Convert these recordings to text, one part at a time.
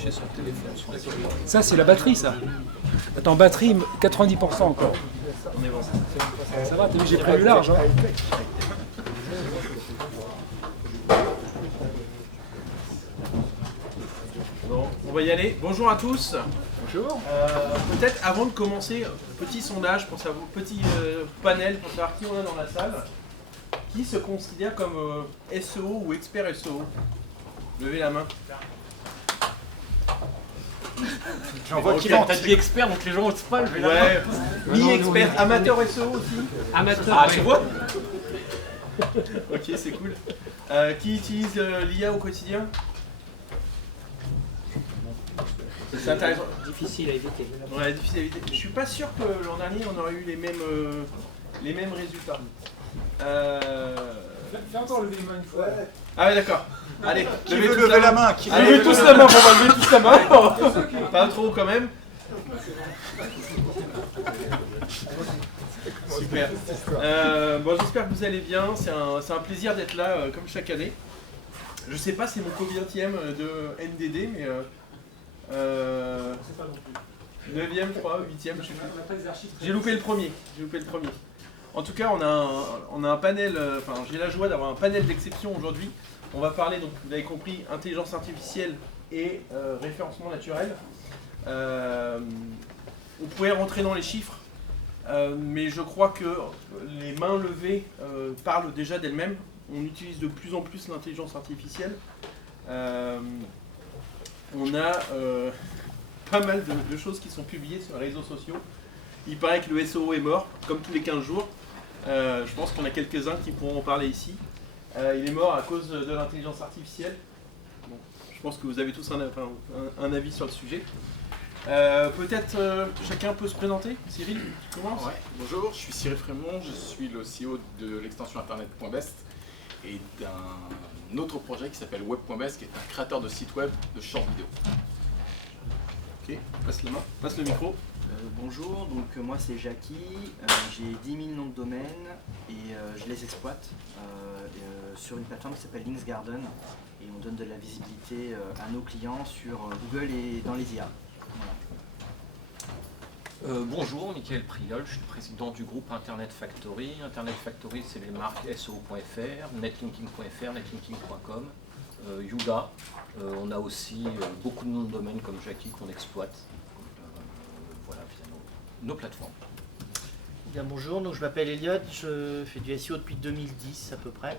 afficher sur le téléphone. Ça, c'est la batterie, ça. Attends, batterie, 90% encore. Ça va, t'as vu, j'ai prévu large. Hein. Bon, on va y aller. Bonjour à tous. Bonjour. Peut-être avant de commencer, petit sondage pour savoir, petit panel pour savoir qui on a dans la salle. Qui se considère comme SEO ou expert SEO? Levez la main. J'en vois qui vont. T'as dit expert, donc les gens n'osent pas lever la main. Ouais, mi-expert, amateur SEO aussi. Amateur. Ah, tu vois. Ok, c'est cool. Qui utilise l'IA au quotidien? C'est intéressant. Difficile à éviter. Ouais, difficile à éviter. Je suis pas sûr que l'an dernier on aurait eu les mêmes résultats. Fais encore lever les mains une fois. Ah ouais, d'accord. Allez, Qui veut lever la main? Qui Allez, veut tous la main, on va lever tous la main. Pas trop quand même. Super. Bon, j'espère que vous allez bien. C'est un plaisir d'être là comme chaque année. Je sais pas, c'est mon combienième de NDD, mais 9e, je crois, 8e, je sais plus. J'ai loupé le premier. En tout cas, on a un panel, j'ai la joie d'avoir un panel d'exception aujourd'hui. On va parler, donc vous l'avez compris, intelligence artificielle et référencement naturel. On pourrait rentrer dans les chiffres, mais je crois que les mains levées parlent déjà d'elles-mêmes. On utilise de plus en plus l'intelligence artificielle. On a pas mal de choses qui sont publiées sur les réseaux sociaux. Il paraît que le SEO est mort, comme tous les 15 jours. Je pense qu'on a quelques-uns qui pourront en parler ici. Il est mort à cause de l'intelligence artificielle. Bon, je pense que vous avez tous un avis sur le sujet. Peut-être chacun peut se présenter. Cyril, tu commences? Ouais. Bonjour, je suis Cyril Frémont, je suis le CEO de l'extension internet.best et d'un autre projet qui s'appelle web.best, qui est un créateur de site web de short vidéo. Ok, passe le micro. Bonjour, donc moi c'est Jackie, j'ai 10 000 noms de domaine et je les exploite sur une plateforme qui s'appelle Linksgarden et on donne de la visibilité à nos clients sur Google et dans les IA. Voilà. Bonjour, Michael Priol, je suis le président du groupe Internet Factory. Internet Factory, c'est les marques SEO.fr, netlinking.fr, netlinking.com, Yuga. On a aussi beaucoup de noms de domaine comme Jackie qu'on exploite. Voilà, via nos plateformes. Bien, bonjour, donc je m'appelle Elliot, je fais du SEO depuis 2010 à peu près.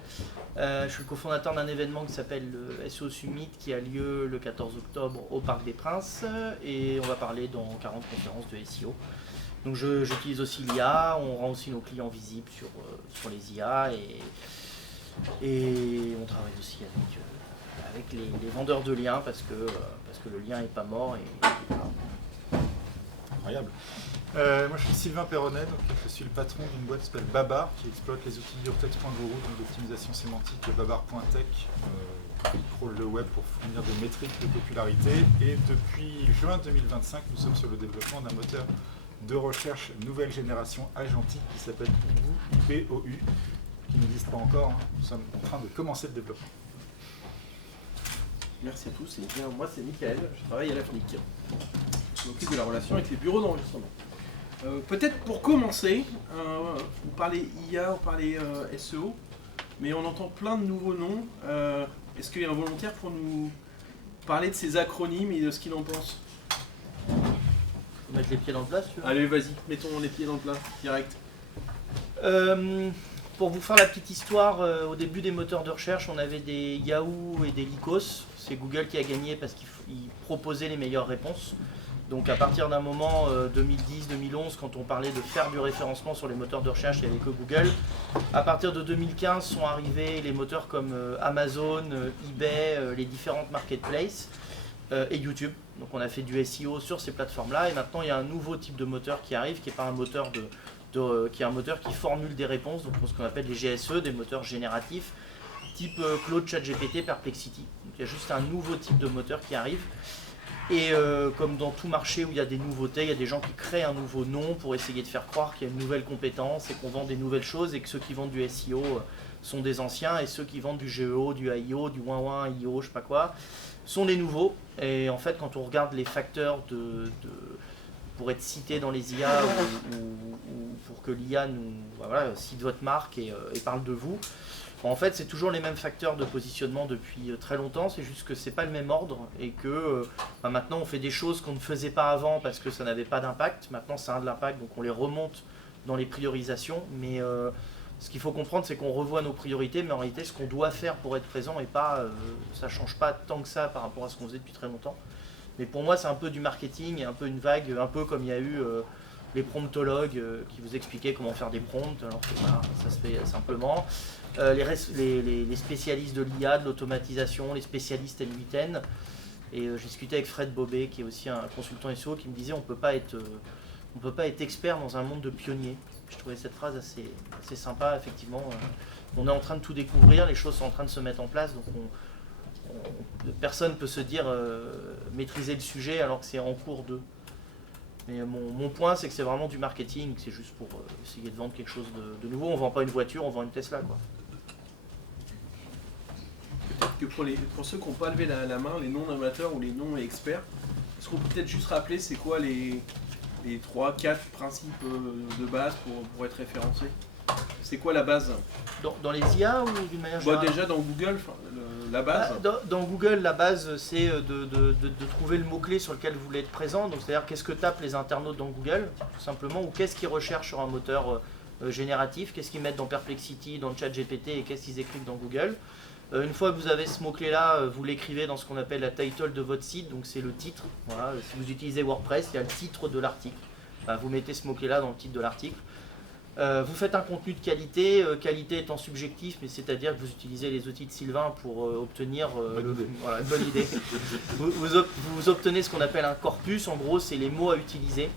Je suis le cofondateur d'un événement qui s'appelle le SEO Summit qui a lieu le 14 octobre au Parc des Princes et on va parler dans 40 conférences de SEO. Donc j'utilise aussi l'IA, on rend aussi nos clients visibles sur les IA et on travaille aussi avec les vendeurs de liens parce que le lien n'est pas mort. Incroyable. Moi je suis Sylvain Perronnet, donc je suis le patron d'une boîte qui s'appelle Babar qui exploite les outils Urtext.guru, donc d'optimisation sémantique, Babar.tech, qui crawl le web pour fournir des métriques de popularité. Et depuis juin 2025, nous sommes sur le développement d'un moteur de recherche nouvelle génération agentique qui s'appelle IBOU, qui n'existe pas encore. Hein. Nous sommes en train de commencer le développement. Merci à tous. Et bien, moi c'est Michael, je travaille à la FNIC. Je m'occupe de la relation avec les bureaux d'enregistrement. Peut-être pour commencer, vous parlez IA, vous parlez SEO, mais on entend plein de nouveaux noms. Est-ce qu'il y a un volontaire pour nous parler de ces acronymes et de ce qu'il en pense? Faut mettre les pieds dans le plat, tu vois. Allez, vas-y, mettons les pieds dans le plat, direct. Pour vous faire la petite histoire, au début des moteurs de recherche, on avait des Yahoo et des Lycos. C'est Google qui a gagné parce qu'il proposait les meilleures réponses. Donc à partir d'un moment, 2010-2011, quand on parlait de faire du référencement sur les moteurs de recherche, il n'y avait que Google. À partir de 2015 sont arrivés les moteurs comme Amazon, eBay, les différentes marketplaces et YouTube. Donc on a fait du SEO sur ces plateformes-là et maintenant il y a un nouveau type de moteur qui arrive, qui n'est pas un moteur qui est un moteur qui formule des réponses, donc ce qu'on appelle les GSE, des moteurs génératifs, type Claude, ChatGPT, Perplexity. Donc il y a juste un nouveau type de moteur qui arrive. Et comme dans tout marché où il y a des nouveautés, il y a des gens qui créent un nouveau nom pour essayer de faire croire qu'il y a une nouvelle compétence et qu'on vend des nouvelles choses et que ceux qui vendent du SEO sont des anciens, et ceux qui vendent du GEO, du AIO, du Ouin, IO, je sais pas quoi, sont les nouveaux. Et en fait, quand on regarde les facteurs pour être cité dans les IA ou pour que l'IA cite votre marque et parle de vous, en fait, c'est toujours les mêmes facteurs de positionnement depuis très longtemps, c'est juste que c'est pas le même ordre et que maintenant on fait des choses qu'on ne faisait pas avant parce que ça n'avait pas d'impact. Maintenant ça a de l'impact, donc on les remonte dans les priorisations. Mais ce qu'il faut comprendre, c'est qu'on revoit nos priorités, mais en réalité ce qu'on doit faire pour être présent et pas, ça change pas tant que ça par rapport à ce qu'on faisait depuis très longtemps. Mais pour moi c'est un peu du marketing, un peu une vague, un peu comme il y a eu les promptologues qui vous expliquaient comment faire des prompts, alors que voilà, ça se fait simplement. Les spécialistes de l'IA, de l'automatisation, les spécialistes N8N. Et j'ai discuté avec Fred Bobet, qui est aussi un consultant SEO, qui me disait on ne peut pas être expert dans un monde de pionniers. Je trouvais cette phrase assez sympa, effectivement. On est en train de tout découvrir, les choses sont en train de se mettre en place, donc personne ne peut se dire maîtriser le sujet alors que c'est en cours de. Mais mon point, c'est que c'est vraiment du marketing, c'est juste pour essayer de vendre quelque chose de nouveau. On ne vend pas une voiture, on vend une Tesla, quoi. Peut-être que pour ceux qui n'ont pas levé la main, les non-amateurs ou les non-experts, est-ce qu'on peut peut-être juste rappeler c'est quoi les 3-4 principes de base pour être référencé? C'est quoi la base? Dans les IA ou d'une manière générale? Déjà dans Google, la base. Dans Google, la base, c'est de trouver le mot-clé sur lequel vous voulez être présent. Donc, c'est-à-dire qu'est-ce que tapent les internautes dans Google, tout simplement, ou qu'est-ce qu'ils recherchent sur un moteur génératif, qu'est-ce qu'ils mettent dans Perplexity, dans le chat GPT, et qu'est-ce qu'ils écrivent dans Google. Une fois que vous avez ce mot-clé-là, vous l'écrivez dans ce qu'on appelle la title de votre site, donc c'est le titre. Voilà. Si vous utilisez WordPress, il y a le titre de l'article. Vous mettez ce mot-clé-là dans le titre de l'article. Vous faites un contenu de qualité, qualité étant subjectif, mais c'est-à-dire que vous utilisez les outils de Sylvain pour obtenir une bonne idée. Vous obtenez ce qu'on appelle un corpus, en gros c'est les mots à utiliser.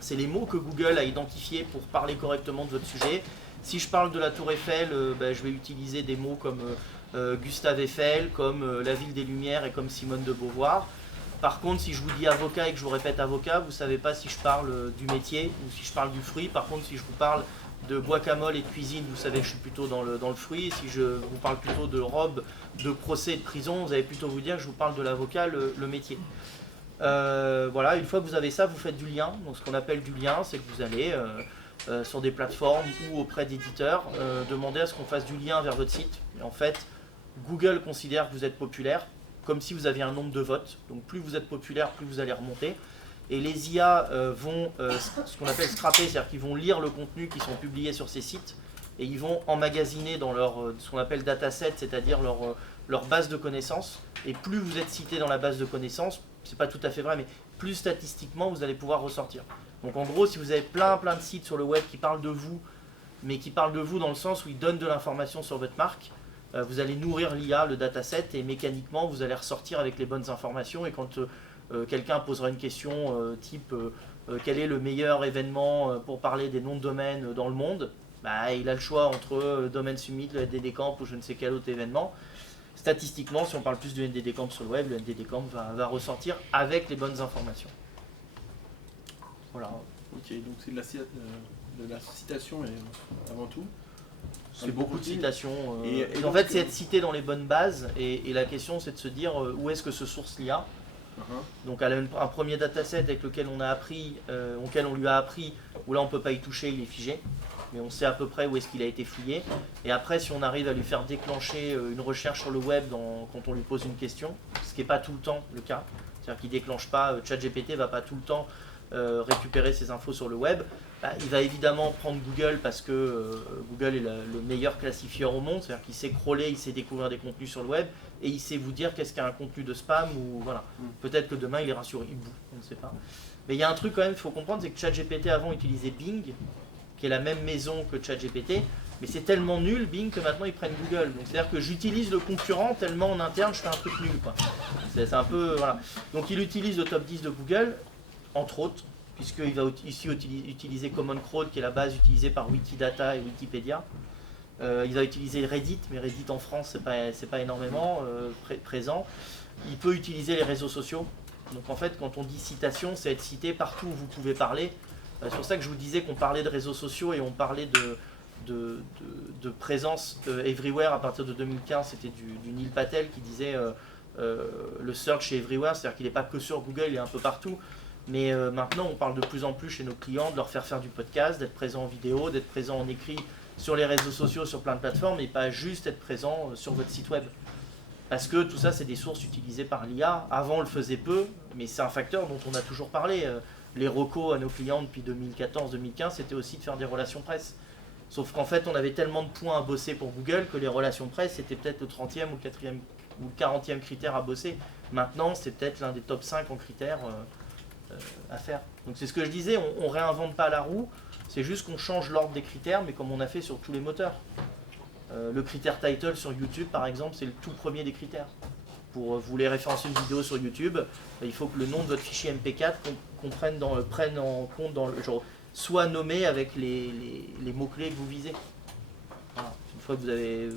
C'est les mots que Google a identifiés pour parler correctement de votre sujet. Si je parle de la Tour Eiffel, je vais utiliser des mots comme Gustave Eiffel, comme la ville des Lumières et comme Simone de Beauvoir. Par contre, si je vous dis avocat et que je vous répète avocat, vous ne savez pas si je parle du métier ou si je parle du fruit. Par contre, si je vous parle de guacamole et de cuisine, vous savez que je suis plutôt dans le fruit. Si je vous parle plutôt de robe, de procès et de prison, vous allez plutôt vous dire que je vous parle de l'avocat, le métier. Voilà, une fois que vous avez ça, vous faites du lien. Donc, ce qu'on appelle du lien, c'est que vous allez sur des plateformes ou auprès d'éditeurs demander à ce qu'on fasse du lien vers votre site. Et en fait, Google considère que vous êtes populaire, comme si vous aviez un nombre de votes. Donc plus vous êtes populaire, plus vous allez remonter. Et les IA vont ce qu'on appelle scraper, c'est-à-dire qu'ils vont lire le contenu qui sont publiés sur ces sites et ils vont emmagasiner dans leur ce qu'on appelle dataset, c'est-à-dire leur base de connaissances. Et plus vous êtes cité dans la base de connaissances, c'est pas tout à fait vrai, mais plus statistiquement vous allez pouvoir ressortir. Donc en gros, si vous avez plein de sites sur le web qui parlent de vous, mais qui parlent de vous dans le sens où ils donnent de l'information sur votre marque, vous allez nourrir l'IA, le dataset, et mécaniquement vous allez ressortir avec les bonnes informations. Et quand quelqu'un posera une question type quel est le meilleur événement pour parler des noms de domaines dans le monde, il a le choix entre Domaine Summit, le NDD Camp ou je ne sais quel autre événement. Statistiquement, si on parle plus du NDD Camp sur le web, le NDD Camp va ressortir avec les bonnes informations. Voilà. Ok, donc c'est de la citation avant tout. C'est beaucoup de citations. Et en fait, c'est être cité dans les bonnes bases. Et la question, c'est de se dire où est-ce que se source l'IA. Donc, elle a un premier dataset avec lequel on lui a appris, où là, on ne peut pas y toucher, il est figé. Mais on sait à peu près où est-ce qu'il a été fouillé. Et après, si on arrive à lui faire déclencher une recherche sur le web quand on lui pose une question, ce qui n'est pas tout le temps le cas, c'est-à-dire qu'il ne déclenche pas, ChatGPT ne va pas tout le temps récupérer ses infos sur le web. Il va évidemment prendre Google parce que Google est le meilleur classifieur au monde, c'est-à-dire qu'il sait crawler, il sait découvrir des contenus sur le web et il sait vous dire qu'est-ce qu'un contenu de spam ou voilà. Peut-être que demain il ira sur Hibou, on ne sait pas. Mais il y a un truc quand même, il faut comprendre, c'est que ChatGPT avant utilisait Bing, qui est la même maison que ChatGPT, mais c'est tellement nul Bing que maintenant ils prennent Google. Donc c'est-à-dire que j'utilise le concurrent tellement en interne je fais un truc nul, quoi. C'est un peu voilà. Donc il utilise le top 10 de Google, entre autres, puisqu'il va ici utiliser Common Crawl, qui est la base utilisée par Wikidata et Wikipédia. Il va utiliser Reddit, mais Reddit en France, c'est pas énormément présent. Il peut utiliser les réseaux sociaux. Donc en fait, quand on dit citation, c'est être cité partout où vous pouvez parler. C'est pour ça que je vous disais qu'on parlait de réseaux sociaux et on parlait de présence everywhere à partir de 2015, c'était du Neil Patel qui disait le search est everywhere, c'est-à-dire qu'il n'est pas que sur Google, il est un peu partout. Mais maintenant, on parle de plus en plus chez nos clients de leur faire du podcast, d'être présent en vidéo, d'être présent en écrit sur les réseaux sociaux, sur plein de plateformes, et pas juste être présent sur votre site web. Parce que tout ça, c'est des sources utilisées par l'IA. Avant, on le faisait peu, mais c'est un facteur dont on a toujours parlé. Les recos à nos clients depuis 2014-2015, c'était aussi de faire des relations presse. Sauf qu'en fait, on avait tellement de points à bosser pour Google que les relations presse, c'était peut-être le 30e ou le 4e ou le 40e critère à bosser. Maintenant, c'est peut-être l'un des top 5 en critères à faire. Donc c'est ce que je disais, on réinvente pas la roue, c'est juste qu'on change l'ordre des critères, mais comme on a fait sur tous les moteurs. Le critère title sur YouTube, par exemple, c'est le tout premier des critères. Pour vous voulez référencer une vidéo sur YouTube, il faut que le nom de votre fichier MP4 qu'on prenne en compte dans le genre, soit nommé avec les mots-clés que vous visez. Voilà. Une fois que vous avez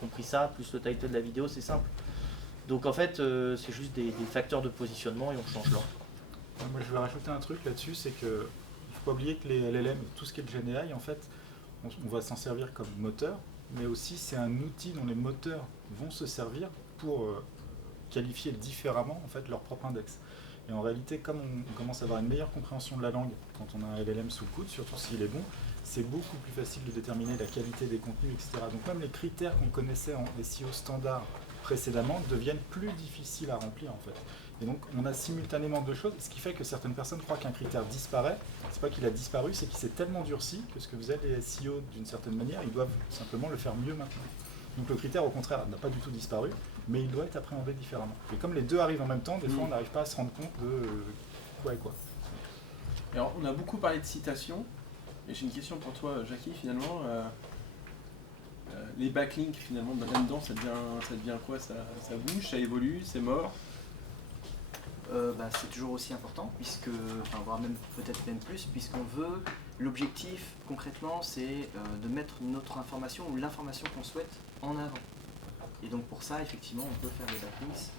compris ça, plus le title de la vidéo, c'est simple. Donc en fait, c'est juste des facteurs de positionnement et on change l'ordre. Moi je vais rajouter un truc là-dessus, c'est que il ne faut pas oublier que les LLM, tout ce qui est le GenAI, en fait, on va s'en servir comme moteur, mais aussi c'est un outil dont les moteurs vont se servir pour qualifier différemment en fait leur propre index. Et en réalité, comme on commence à avoir une meilleure compréhension de la langue quand on a un LLM sous le coude, surtout s'il est bon, c'est beaucoup plus facile de déterminer la qualité des contenus, etc. Donc même les critères qu'on connaissait en SEO standard précédemment deviennent plus difficiles à remplir en fait. Et donc on a simultanément deux choses, ce qui fait que certaines personnes croient qu'un critère disparaît. C'est pas qu'il a disparu, c'est qu'il s'est tellement durci que ce que faisaient les SEO d'une certaine manière, ils doivent simplement le faire mieux maintenant. Donc le critère au contraire n'a pas du tout disparu, mais il doit être appréhendé différemment. Et comme les deux arrivent en même temps, des fois on n'arrive pas à se rendre compte de quoi et quoi. Alors on a beaucoup parlé de citations, et j'ai une question pour toi Jackie, finalement. Les backlinks finalement là-dedans, ça devient quoi, ça bouge, ça évolue, c'est mort? C'est toujours aussi important, puisque, voire même peut-être même plus, puisqu'on veut, l'objectif concrètement c'est de mettre notre information ou l'information qu'on souhaite en avant. Et donc pour ça effectivement on peut faire des backlinks,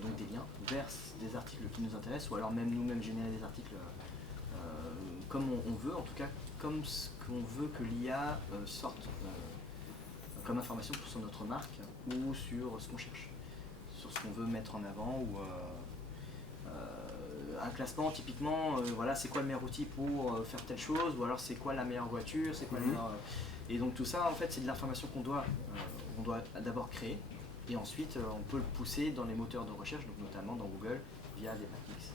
donc des liens vers des articles qui nous intéressent, ou alors même nous-mêmes générer des articles comme on veut, en tout cas comme ce qu'on veut que l'IA sorte comme information sur notre marque ou sur ce qu'on cherche, sur ce qu'on veut mettre en avant, ou un classement typiquement, voilà, c'est quoi le meilleur outil pour faire telle chose, ou alors c'est quoi la meilleure voiture, c'est quoi le meilleur... Et donc tout ça en fait c'est de l'information qu'on doit d'abord créer, et ensuite on peut le pousser dans les moteurs de recherche, donc notamment dans Google via des backlinks.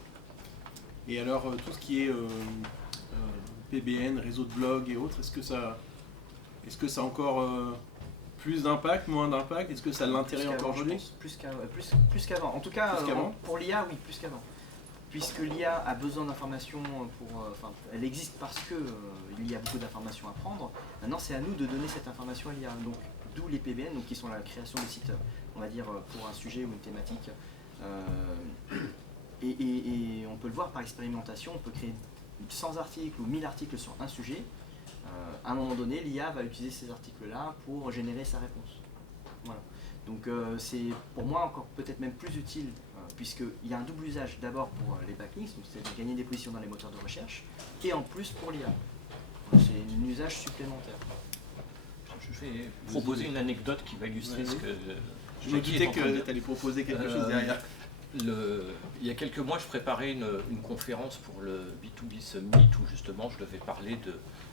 Et alors tout ce qui est PBN, réseau de blog et autres, est-ce que ça a encore plus d'impact, moins d'impact? Est-ce que ça a de l'intérêt encore aujourd'hui? Plus qu'avant. En tout cas, pour l'IA, oui, plus qu'avant. Puisque l'IA a besoin d'informations elle existe parce que il y a beaucoup d'informations à prendre. Maintenant, c'est à nous de donner cette information à l'IA. Donc, d'où les PBN, donc, qui sont la création de sites, on va dire, pour un sujet ou une thématique. Et on peut le voir par expérimentation, on peut créer 100 articles ou 1000 articles sur un sujet. À un moment donné, l'IA va utiliser ces articles-là pour générer sa réponse. Voilà. Donc c'est pour moi encore peut-être même plus utile, puisqu'il y a un double usage d'abord pour les backlinks, donc c'est de gagner des positions dans les moteurs de recherche, et en plus pour l'IA. C'est un usage supplémentaire. Je vais proposer une anecdote qui va illustrer ce que je me doutais que tu allais proposer quelque chose derrière. Il y a quelques mois, je préparais une conférence pour le B2B Summit où justement je devais parler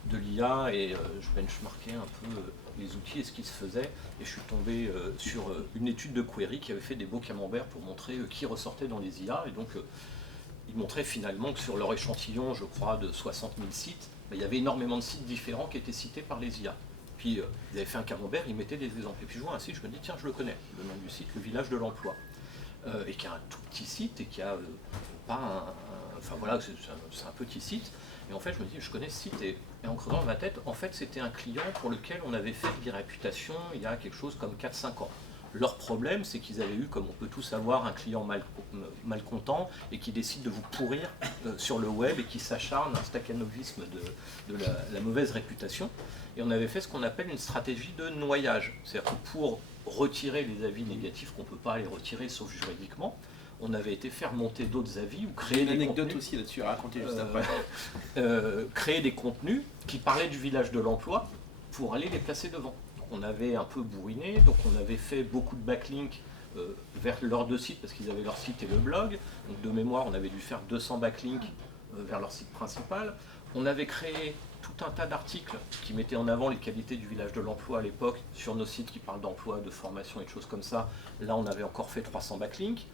de l'IA et je benchmarkais un peu les outils et ce qui se faisait. Et je suis tombé sur une étude de Query qui avait fait des beaux camemberts pour montrer qui ressortait dans les IA. Et donc, ils montraient finalement que sur leur échantillon, je crois, de 60 000 sites, il y avait énormément de sites différents qui étaient cités par les IA. Puis, ils avaient fait un camembert, ils mettaient des exemples. Et puis, je vois un site, je me dis, tiens, je le connais, le nom du site, le village de l'emploi. Et qui a un tout petit site et qui a pas un... Enfin voilà, c'est un petit site. Et en fait, je me dis, je connais ce site. Et en creusant dans ma tête, en fait, c'était un client pour lequel on avait fait des réputations il y a quelque chose comme 4-5 ans. Leur problème, c'est qu'ils avaient eu, comme on peut tous avoir, un client malcontent et qui décide de vous pourrir sur le web et qui s'acharne, un staccanovisme de la mauvaise réputation. Et on avait fait ce qu'on appelle une stratégie de noyage. C'est-à-dire que pour retirer les avis négatifs qu'on ne peut pas les retirer sauf juridiquement, on avait été faire monter d'autres avis ou créer des anecdote contenus, aussi là-dessus à raconter juste après. Créer des contenus qui parlaient du village de l'emploi pour aller les placer devant. On avait un peu bourriné, donc on avait fait beaucoup de backlinks vers leurs deux sites, parce qu'ils avaient leur site et le blog. Donc de mémoire, on avait dû faire 200 backlinks vers leur site principal. On avait créé tout un tas d'articles qui mettaient en avant les qualités du village de l'emploi à l'époque, sur nos sites qui parlent d'emploi, de formation et de choses comme ça. Là, on avait encore fait 300 backlinks.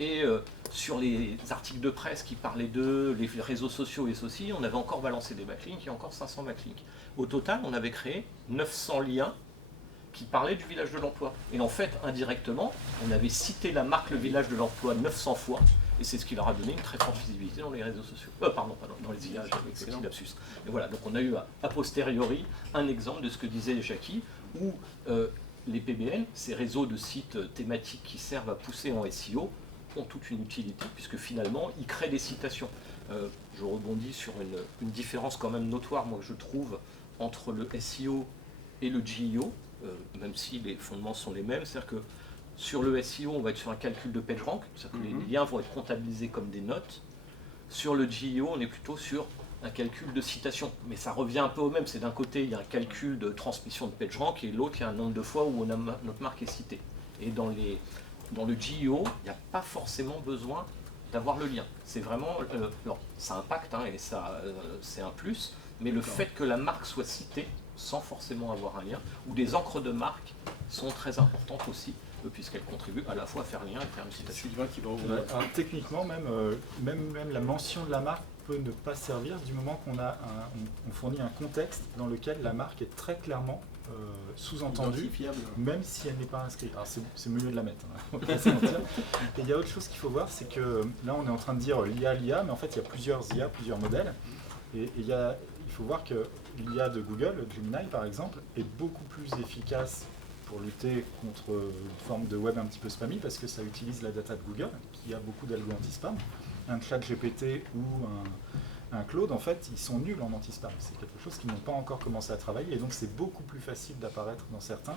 Et sur les articles de presse qui parlaient d'eux, les réseaux sociaux et ceci, on avait encore balancé des backlinks et encore 500 backlinks. Au total, on avait créé 900 liens qui parlaient du village de l'emploi. Et en fait, indirectement, on avait cité la marque Le Village de l'emploi 900 fois, et c'est ce qui leur a donné une très forte visibilité dans les réseaux sociaux. Pardon, dans les images, avec ce petit lapsus. Et voilà, donc on a eu a posteriori un exemple de ce que disait Jackie, où les PBN, ces réseaux de sites thématiques qui servent à pousser en SEO, ont toute une utilité, puisque finalement, ils créent des citations. Je rebondis sur une différence quand même notoire, moi, que je trouve, entre le SEO et le GEO, même si les fondements sont les mêmes. C'est-à-dire que sur le SEO, on va être sur un calcul de PageRank, c'est-à-dire que les liens vont être comptabilisés comme des notes. Sur le GEO, on est plutôt sur un calcul de citation. Mais ça revient un peu au même, c'est d'un côté, il y a un calcul de transmission de PageRank, et l'autre, il y a un nombre de fois où notre marque est citée. Et dans le GEO, il n'y a pas forcément besoin d'avoir le lien. C'est vraiment, alors, ça impacte, hein, et ça, c'est un plus, mais le fait que la marque soit citée, sans forcément avoir un lien, ou des encres de marque sont très importantes aussi, puisqu'elles contribuent à la fois à faire lien et faire une citation. Alors, techniquement, même la mention de la marque peut ne pas servir du moment qu'on on fournit un contexte dans lequel la marque est très clairement sous-entendue, même si elle n'est pas inscrite. Alors c'est mieux de la mettre, hein, on va pas se mentir. Et il y a autre chose qu'il faut voir, c'est que là on est en train de dire l'IA, mais en fait il y a plusieurs IA, plusieurs modèles. Et il faut voir que l'IA de Google, Gemini par exemple, est beaucoup plus efficace pour lutter contre une forme de web un petit peu spammy, parce que ça utilise la data de Google, qui a beaucoup d'algo anti-spam. Un chat GPT ou un Claude, en fait, ils sont nuls en anti-spam. C'est quelque chose qu'ils n'ont pas encore commencé à travailler, et donc c'est beaucoup plus facile d'apparaître dans certains,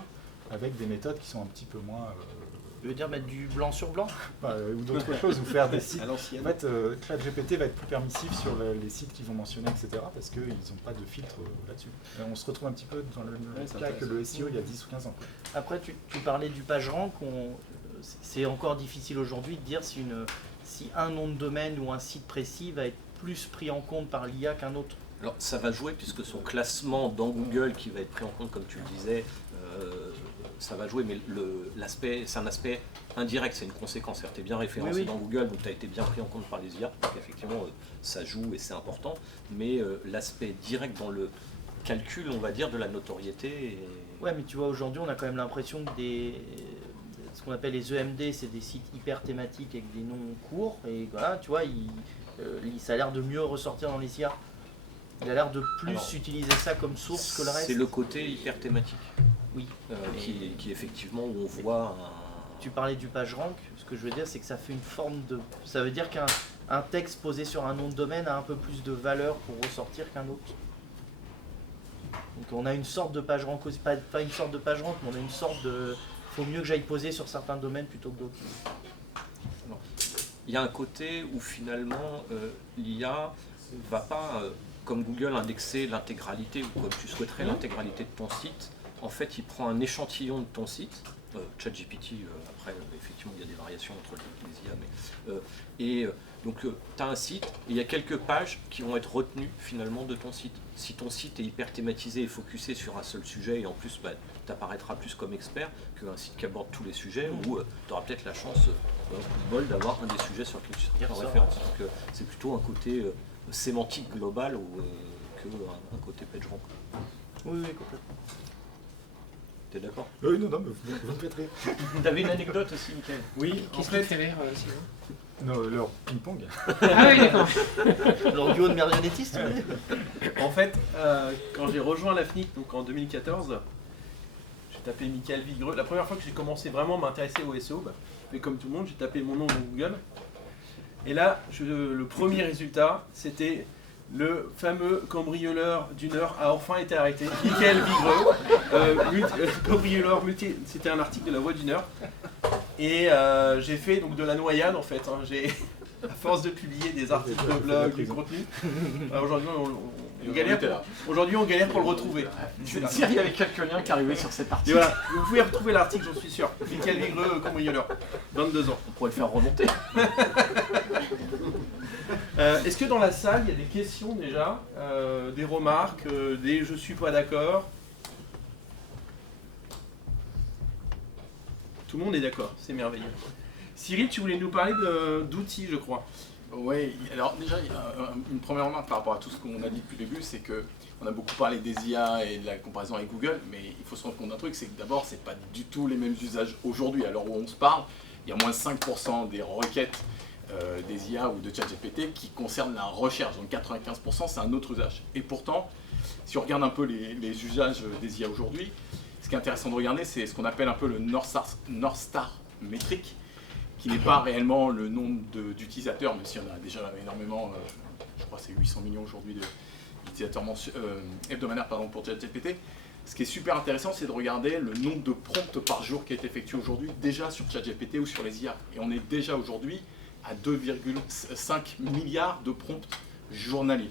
avec des méthodes qui sont un petit peu moins... Tu veux dire mettre du blanc sur blanc ou d'autres choses, ou faire des sites. En fait, ChatGPT va être plus permissif sur les sites qu'ils vont mentionner, etc. parce qu'ils n'ont pas de filtre là-dessus. On se retrouve un petit peu dans le même cas que le SEO il y a 10 ou 15 ans. Après, tu parlais du PageRank. C'est encore difficile aujourd'hui de dire si un nom de domaine ou un site précis va être plus pris en compte par l'IA qu'un autre. Alors ça va jouer, puisque son classement dans Google qui va être pris en compte, comme tu le disais, ça va jouer, mais c'est un aspect indirect, c'est une conséquence. Tu es bien référencé dans Google, donc tu as été bien pris en compte par les IA, donc effectivement ça joue et c'est important, mais l'aspect direct dans le calcul, on va dire, de la notoriété. Ouais, mais tu vois, aujourd'hui on a quand même l'impression que ce qu'on appelle les EMD, c'est des sites hyper thématiques avec des noms courts, et voilà, tu vois, ça a l'air de mieux ressortir dans les IA. Il a l'air de plus utiliser ça comme source que le reste. C'est le côté hyper thématique. Oui. Qui effectivement, où on voit Tu parlais du PageRank, ce que je veux dire, c'est que ça fait une forme de... Ça veut dire qu'un texte posé sur un nom de domaine a un peu plus de valeur pour ressortir qu'un autre. Donc on a une sorte de PageRank aussi, pas une sorte de PageRank, mais on a une sorte de... Il faut mieux que j'aille poser sur certains domaines plutôt que d'autres. Il y a un côté où finalement l'IA va pas, comme Google, indexer l'intégralité, ou comme tu souhaiterais l'intégralité de ton site. En fait, il prend un échantillon de ton site, ChatGPT, après, effectivement, il y a des variations entre les IA, mais, donc tu as un site, et il y a quelques pages qui vont être retenues finalement de ton site. Si ton site est hyper thématisé et focusé sur un seul sujet, et en plus, tu apparaîtras plus comme expert qu'un site qui aborde tous les sujets, où tu auras peut-être la chance, bol, d'avoir un des sujets sur lequel tu seras en référence. Donc c'est plutôt un côté sémantique global qu'un côté PageRank. Oui, complètement. T'es d'accord? Oui, non, mais vous me faites rire. T'avais une anecdote aussi, Mickaël? Oui, Qu'est-ce qui te fait rire, Sylvain? non, leur ping-pong. Ah oui, d'accord. Leur duo de marionnettistes, tu veux dire? En fait, quand j'ai rejoint la FNIC, donc en 2014, j'ai tapé Mickaël Vigreux. La première fois que j'ai commencé vraiment à m'intéresser au SEO, mais comme tout le monde, j'ai tapé mon nom dans Google. Et là, le premier résultat, c'était le fameux cambrioleur d'une heure a enfin été arrêté. Mickaël Vigreux, cambrioleur multi... C'était un article de La Voix d'une heure. Et j'ai fait donc de la noyade en fait. J'ai, à force de publier des articles de blog, du contenu, aujourd'hui On galère aujourd'hui, on galère pour le retrouver. Il y avait quelques liens qui arrivaient sur cet Et article. voilà, vous pouvez retrouver l'article, j'en suis sûr. Michael Vigreux, cambrioleur, 22 ans. On pourrait le faire remonter. Est-ce que dans la salle, il y a des questions déjà, des remarques, des je suis pas d'accord? Tout le monde est d'accord, c'est merveilleux. Cyril, tu voulais nous parler d'outils, je crois. Oui, alors déjà, il y a une première remarque par rapport à tout ce qu'on a dit depuis le début, c'est qu'on a beaucoup parlé des IA et de la comparaison avec Google, mais il faut se rendre compte d'un truc, c'est que d'abord, c'est pas du tout les mêmes usages aujourd'hui. À l'heure où on se parle, il y a moins de 5% des requêtes des IA ou de ChatGPT qui concernent la recherche, donc 95% c'est un autre usage. Et pourtant, si on regarde un peu les usages des IA aujourd'hui, ce qui est intéressant de regarder, c'est ce qu'on appelle un peu le North Star métrique, qui n'est pas réellement le nombre d'utilisateurs, même si on a déjà énormément, je crois que c'est 800 millions aujourd'hui d'utilisateurs hebdomadaires pour ChatGPT. Ce qui est super intéressant, c'est de regarder le nombre de prompts par jour qui est effectué aujourd'hui déjà sur ChatGPT ou sur les IA. Et on est déjà aujourd'hui à 2,5 milliards de prompts journaliers.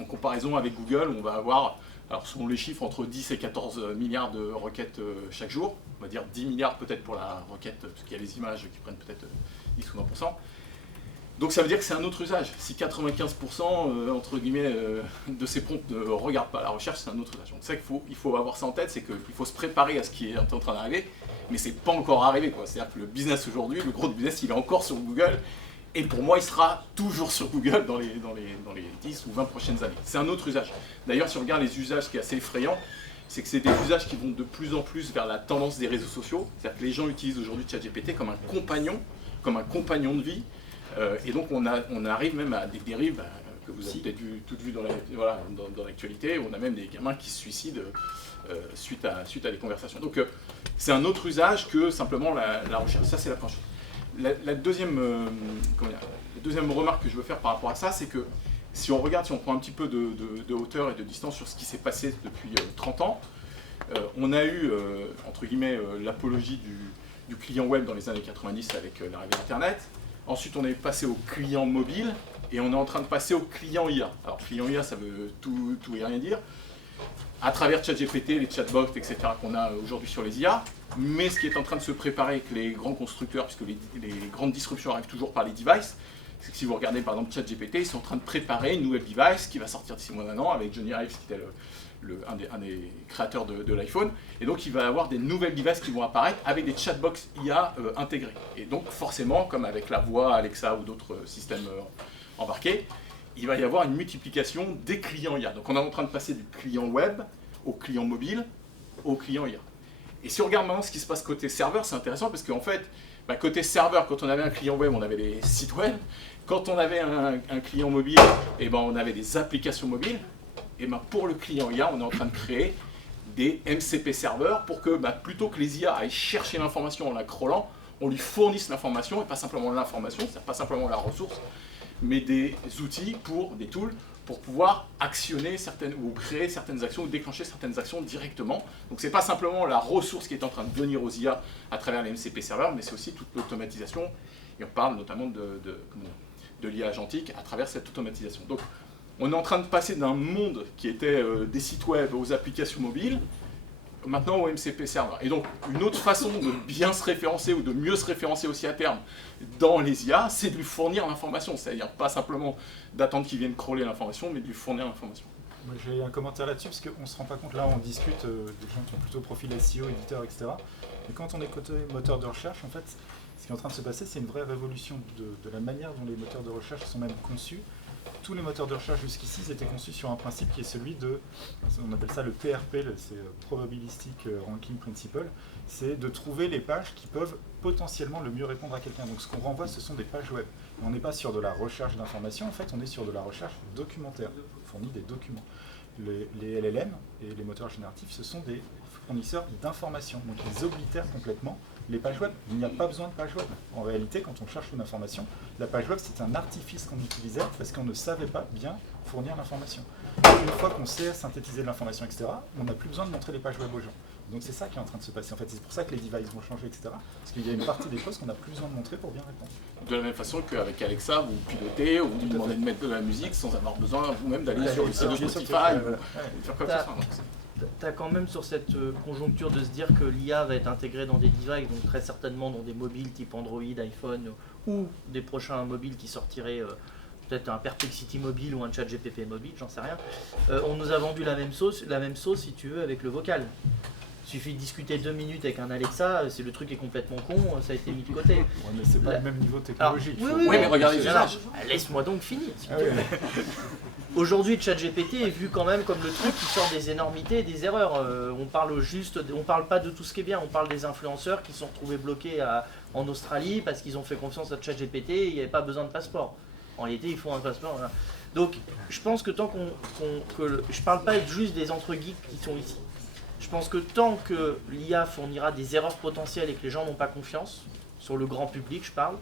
En comparaison avec Google, on va avoir, alors selon les chiffres, entre 10 et 14 milliards de requêtes chaque jour. On va dire 10 milliards peut-être pour la requête, parce qu'il y a les images qui prennent peut-être 10 ou 20%. Donc ça veut dire que c'est un autre usage. Si 95% entre guillemets, de ces prompts ne regardent pas la recherche, c'est un autre usage. Donc c'est ça qu'il faut avoir ça en tête, c'est qu'il faut se préparer à ce qui est en train d'arriver, mais c'est pas encore arrivé, quoi. C'est-à-dire que le business aujourd'hui, le gros du business, il est encore sur Google. Et pour moi, il sera toujours sur Google dans les 10 ou 20 prochaines années. C'est un autre usage. D'ailleurs, si on regarde les usages, ce qui est assez effrayant, c'est que c'est des usages qui vont de plus en plus vers la tendance des réseaux sociaux. C'est-à-dire que les gens utilisent aujourd'hui ChatGPT comme un compagnon de vie. Et donc, on arrive même à des dérives que vous avez peut-être toutes vues dans l'actualité. On a même des gamins qui se suicident suite à des conversations. Donc, c'est un autre usage que simplement la recherche. Ça, c'est la première chose. La deuxième remarque que je veux faire par rapport à ça, c'est que si on prend un petit peu de hauteur et de distance sur ce qui s'est passé depuis 30 ans, on a eu, entre guillemets, l'apologie du client web dans les années 90 avec l'arrivée d'Internet. Ensuite, on est passé au client mobile et on est en train de passer au client IA. Alors, client IA, ça veut tout et rien dire. À travers ChatGPT, les chatbots, etc. qu'on a aujourd'hui sur les IA. Mais ce qui est en train de se préparer avec les grands constructeurs, puisque les grandes disruptions arrivent toujours par les devices, c'est que si vous regardez par exemple ChatGPT, ils sont en train de préparer une nouvelle device qui va sortir d'ici moins d'un an avec Johnny Ive, qui était un des créateurs de l'iPhone. Et donc il va y avoir des nouvelles devices qui vont apparaître avec des chatbox IA intégrés. Et donc forcément, comme avec la voix, Alexa ou d'autres systèmes embarqués, il va y avoir une multiplication des clients IA. Donc on est en train de passer du client web au client mobile au client IA. Et si on regarde maintenant ce qui se passe côté serveur, c'est intéressant parce qu'en fait, côté serveur, quand on avait un client web, on avait des sites web. Quand on avait un client mobile, on avait des applications mobiles. Et pour le client IA, on est en train de créer des MCP serveurs pour que plutôt que les IA aillent chercher l'information en la crawlant, on lui fournisse l'information, et pas simplement l'information, c'est-à-dire pas simplement la ressource, mais des outils, des tools, pour pouvoir actionner certaines, ou créer certaines actions, ou déclencher certaines actions directement. Donc c'est pas simplement la ressource qui est en train de venir aux IA à travers les MCP serveurs, mais c'est aussi toute l'automatisation, et on parle notamment de l'IA agentique à travers cette automatisation. Donc on est en train de passer d'un monde qui était des sites web aux applications mobiles, maintenant au MCP serveur. Et donc une autre façon de bien se référencer ou de mieux se référencer aussi à terme dans les IA, c'est de lui fournir l'information, c'est-à-dire pas simplement d'attendre qu'il vienne crawler l'information, mais de lui fournir l'information. Moi, j'ai un commentaire là-dessus, parce qu'on ne se rend pas compte, là on discute des gens qui ont plutôt profil SEO, éditeur, etc. Mais quand on est côté moteur de recherche, en fait, ce qui est en train de se passer, c'est une vraie révolution de la manière dont les moteurs de recherche sont même conçus. Tous les moteurs de recherche jusqu'ici étaient conçus sur un principe qui est celui on appelle ça le PRP, c'est Probabilistic Ranking Principle, c'est de trouver les pages qui peuvent potentiellement le mieux répondre à quelqu'un. Donc ce qu'on renvoie, ce sont des pages web. Et on n'est pas sur de la recherche d'informations, en fait, on est sur de la recherche documentaire. On fournit des documents. Les LLM et les moteurs génératifs, ce sont des fournisseurs d'informations. Donc ils oblitèrent complètement les pages web. Il n'y a pas besoin de page web. En réalité, quand on cherche une information, la page web, c'est un artifice qu'on utilisait parce qu'on ne savait pas bien fournir l'information. Une fois qu'on sait synthétiser de l'information, etc., on n'a plus besoin de montrer les pages web aux gens. Donc c'est ça qui est en train de se passer. En fait, c'est pour ça que les devices vont changer, etc. Parce qu'il y a une partie des choses qu'on n'a plus besoin de montrer pour bien répondre. De la même façon qu'avec Alexa, vous pilotez ou vous demandez de mettre de la musique sans avoir besoin vous-même d'aller sur le site de Spotify ou de faire quoi que ce soit. Tu as quand même sur cette conjoncture de se dire que l'IA va être intégrée dans des devices, donc très certainement dans des mobiles type Android, iPhone, ou des prochains mobiles qui sortiraient, peut-être un Perplexity mobile ou un ChatGPT mobile, j'en sais rien. On nous a vendu la même sauce si tu veux, avec le vocal. Il suffit de discuter 2 minutes avec un Alexa, si le truc est complètement con, ça a été mis de côté. Ouais, mais c'est pas le même niveau technologique. Oui, mais regardez les usages. Laisse-moi donc finir. Si tu veux. Aujourd'hui, ChatGPT est vu quand même comme le truc qui sort des énormités et des erreurs. On parle pas de tout ce qui est bien, on parle des influenceurs qui sont retrouvés bloqués en Australie parce qu'ils ont fait confiance à ChatGPT et il n'y avait pas besoin de passeport. En réalité, il faut un passeport. Voilà. Donc, je pense que tant je parle pas juste des entre-geeks qui sont ici. Je pense que tant que l'IA fournira des erreurs potentielles et que les gens n'ont pas confiance, sur le grand public je parle,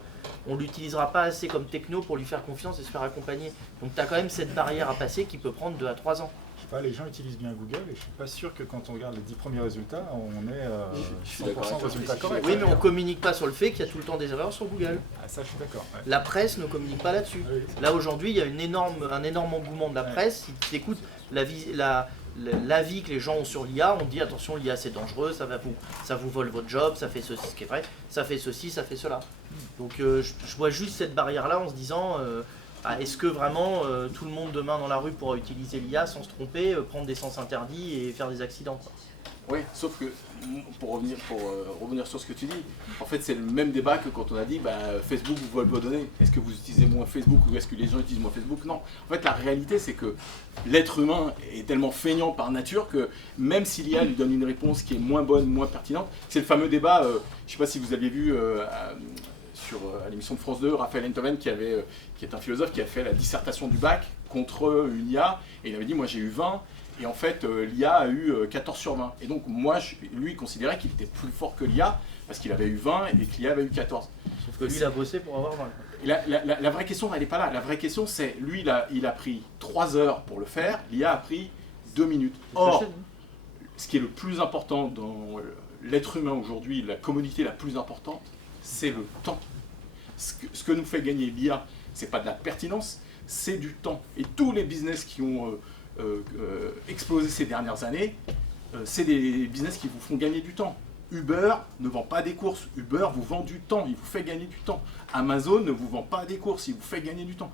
on ne l'utilisera pas assez comme techno pour lui faire confiance et se faire accompagner. Donc tu as quand même cette barrière à passer qui peut prendre 2 à 3 ans. Je sais pas, les gens utilisent bien Google et je suis pas sûr que quand on regarde les 10 premiers résultats, on ait 100% de résultats corrects. Oui, mais on ne communique pas sur le fait qu'il y a tout le temps des erreurs sur Google. Ah, ça je suis d'accord. Ouais. La presse ne communique pas là-dessus. Oui, Là aujourd'hui, il y a un énorme engouement de la presse. Si tu écoutes l'avis que les gens ont sur l'IA, on dit attention, l'IA c'est dangereux, ça vous vole votre job, ça fait ceci, ce qui est vrai, ça fait ceci, ça fait cela. Donc je vois juste cette barrière-là en se disant est-ce que vraiment tout le monde demain dans la rue pourra utiliser l'IA sans se tromper, prendre des sens interdits et faire des accidents, quoi. Oui, sauf que pour revenir sur ce que tu dis, en fait c'est le même débat que quand on a dit Facebook vous vole vos données. Est-ce que vous utilisez moins Facebook ou est-ce que les gens utilisent moins Facebook? Non. En fait la réalité c'est que l'être humain est tellement feignant par nature que même si l'IA lui donne une réponse qui est moins bonne, moins pertinente, c'est le fameux débat, je ne sais pas si vous aviez vu à l'émission de France 2, Raphaël Enthoven qui est un philosophe qui a fait la dissertation du bac contre une IA et il avait dit moi j'ai eu 20. Et en fait, l'IA a eu 14 sur 20. Et donc, lui, il considérait qu'il était plus fort que l'IA, parce qu'il avait eu 20 et que l'IA avait eu 14. Sauf que lui, il a bossé pour avoir 20. La vraie question, elle n'est pas là. La vraie question, c'est, lui, il a pris 3 heures pour le faire, l'IA a pris 2 minutes. Or, ce qui est le plus important dans l'être humain aujourd'hui, la commodité la plus importante, c'est le temps. Ce que nous fait gagner l'IA, c'est pas de la pertinence, c'est du temps. Et tous les business qui ont explosé ces dernières années, c'est des business qui vous font gagner du temps. Uber ne vend pas des courses, Uber vous vend du temps, il vous fait gagner du temps. Amazon ne vous vend pas des courses, il vous fait gagner du temps.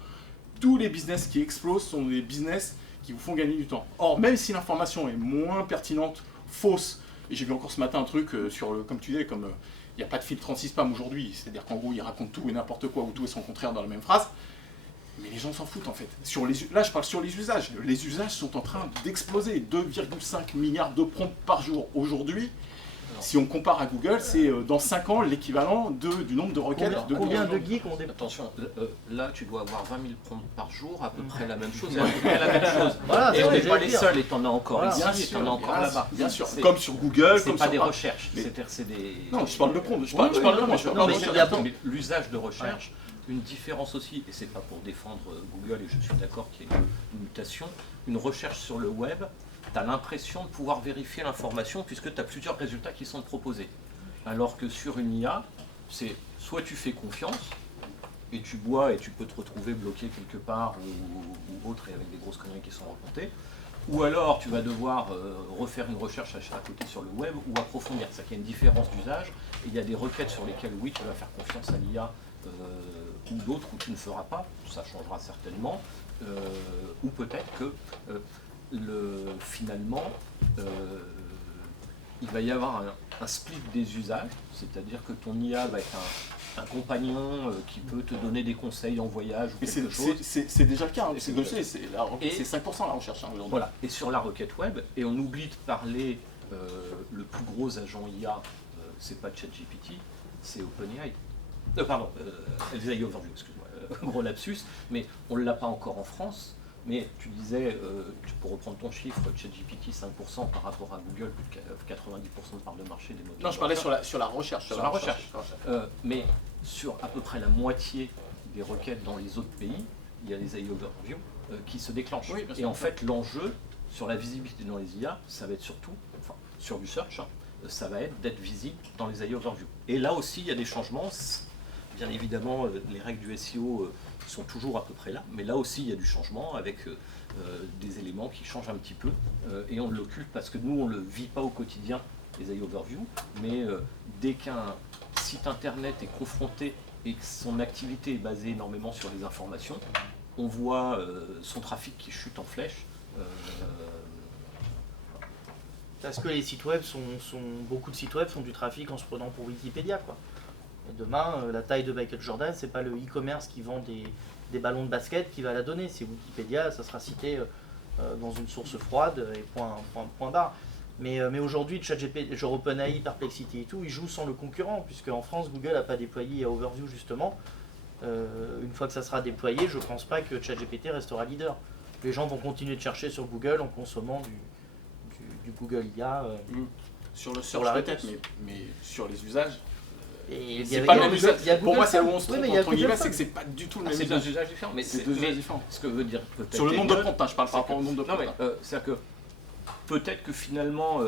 Tous les business qui explosent sont des business qui vous font gagner du temps. Or, même si l'information est moins pertinente, fausse, et j'ai vu encore ce matin un truc comme tu disais, comme il n'y a pas de filtre anti-spam aujourd'hui, c'est-à-dire qu'en gros, il raconte tout et n'importe quoi, ou tout et son contraire dans la même phrase. Mais les gens s'en foutent en fait. Là, je parle sur les usages. Les usages sont en train d'exploser. 2,5 milliards de prompts par jour aujourd'hui. Si on compare à Google, c'est dans 5 ans l'équivalent du nombre de requêtes de Google. Combien de geeks ont des... Attention, là tu dois avoir 20 000 prompts par jour, à peu près la même chose, et à peu près la même chose. Voilà, et on n'est pas j'allais les dire. seuls, et t'en as encore Voilà. ici, et t'en as encore là-bas. Bien sûr, comme sur Google, C'est comme pas sur... des recherches, Mais- c'est des... Non, je parle de prompts, je parle de moi, je parle Non, de mais recherche. il y a pas- Mais l'usage de recherche, une différence aussi, et c'est pas pour défendre Google, et je suis d'accord qu'il y a une mutation, une recherche sur le web, tu as l'impression de pouvoir vérifier l'information puisque tu as plusieurs résultats qui sont proposés. Alors que sur une IA, c'est soit tu fais confiance, et tu bois et tu peux te retrouver bloqué quelque part ou autre et avec des grosses conneries qui sont racontées, ou alors tu vas devoir refaire une recherche à côté sur le web ou approfondir. C'est-à-dire qu'il y a une différence d'usage et il y a des requêtes sur lesquelles oui tu vas faire confiance à l'IA ou d'autres où tu ne feras pas, ça changera certainement, ou peut-être que finalement il va y avoir un split des usages, c'est-à-dire que ton IA va être un compagnon qui peut te donner des conseils en voyage ou Mais quelque chose. c'est déjà le cas, hein. Et C'est c'est c'est 5% la recherche hein, aujourd'hui. Voilà, et sur la requête web, et on oublie de parler, le plus gros agent IA, c'est pas ChatGPT, c'est OpenAI. Pardon, LSI Overview, excuse-moi, gros lapsus, mais on ne l'a pas encore en France. Mais tu disais, pour reprendre ton chiffre, ChatGPT 5% par rapport à Google, plus de 90% de part de marché des moteurs. Non, je parlais sur la recherche. Sur la recherche. Mais sur à peu près la moitié des requêtes dans les autres pays, il y a les AI Overview qui se déclenchent. Oui, bien sûr. Et en fait, l'enjeu sur la visibilité dans les IA, ça va être surtout, enfin, sur du search, hein, ça va être d'être visible dans les AI Overview. Et là aussi, il y a des changements. Bien évidemment, les règles du SEO sont toujours à peu près là, mais là aussi, il y a du changement avec des éléments qui changent un petit peu. Et on l'occulte parce que nous, on ne le vit pas au quotidien, les AI Overview, mais dès qu'un site internet est confronté et que son activité est basée énormément sur les informations, on voit son trafic qui chute en flèche. Parce que les sites web beaucoup de sites web font du trafic en se prenant pour Wikipédia, quoi. Et demain, la taille de Michael Jordan, c'est pas le e-commerce qui vend des ballons de basket qui va la donner. C'est Wikipédia, ça sera cité dans une source froide et point barre. Mais aujourd'hui, ChatGPT, genre OpenAI, Perplexity et tout, ils jouent sans le concurrent, puisque en France, Google n'a pas déployé à Overview justement. Une fois que ça sera déployé, je pense pas que ChatGPT restera leader. Les gens vont continuer de chercher sur Google en consommant du Google IA. Sur le Sur search la peut-être, réponse. mais sur les usages, Et c'est pas le même usage. il y a Pour moi, c'est Google où on se Phone. trompe Oui, mais il y a entre Google guillemets, Phone. c'est que c'est pas du tout le même C'est usage. deux usages différents. Mais C'est deux mais usages différents. ce que veut dire peut-être Sur le nombre de Elliot, comptes, hein, je parle par c'est rapport au nombre de non, comptes. mais c'est-à-dire que peut-être que finalement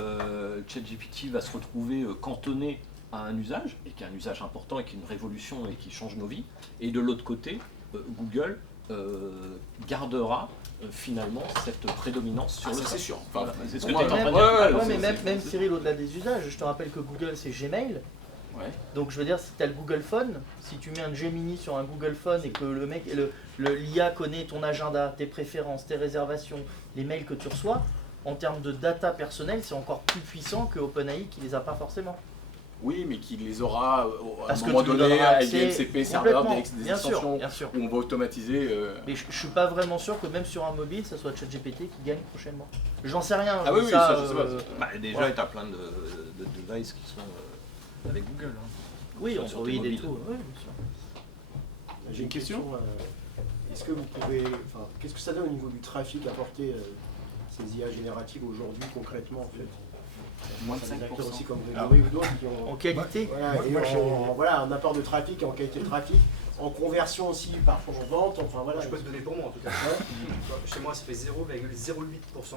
ChatGPT va se retrouver cantonné à un usage, et qui est un usage important et qui est une révolution et qui change nos vies. Et de l'autre côté, Google gardera finalement cette prédominance sur Ah, le ça, search. c'est sûr. Voilà, Enfin, c'est ce pour que moi, tu es en train de ouais, dire. ouais, Ouais, mais c'est- même Cyril, au-delà des usages, je te rappelle que Google c'est Gmail. Ouais. Donc je veux dire, si tu as le Google Phone, si tu mets un Gemini sur un Google Phone et que l'IA connaît ton agenda, tes préférences, tes réservations, les mails que tu reçois, en termes de data personnelle, c'est encore plus puissant que OpenAI qui les a pas forcément. Oui, mais qui les aura à Parce un que moment tu lui donné donneras avec des accès MCP serveurs, complètement. des Bien sûr, extensions bien sûr. où on va automatiser. Mais je suis pas vraiment sûr que même sur un mobile, ça soit ChatGPT qui gagne prochainement. J'en sais rien. Ah je oui, dis oui, ça, je sais pas. Bah, déjà, Ouais. tu as plein de devices qui sont avec Google. hein. Oui, Sur Android tes et mobiles. tout. Oui, bien sûr. J'ai une question. Est-ce que vous pouvez, enfin, qu'est-ce que ça donne au niveau du trafic apporté ces IA génératives aujourd'hui concrètement en fait? Moins de Ça veut dire 5%. aussi comme Grégory ou d'autres qui ont En qualité. voilà, et voilà, un apport de trafic, en qualité de trafic, en conversion aussi, parfois en vente, enfin voilà. Je peux te donner pour moi en tout cas. Chez moi, ça fait 0,08%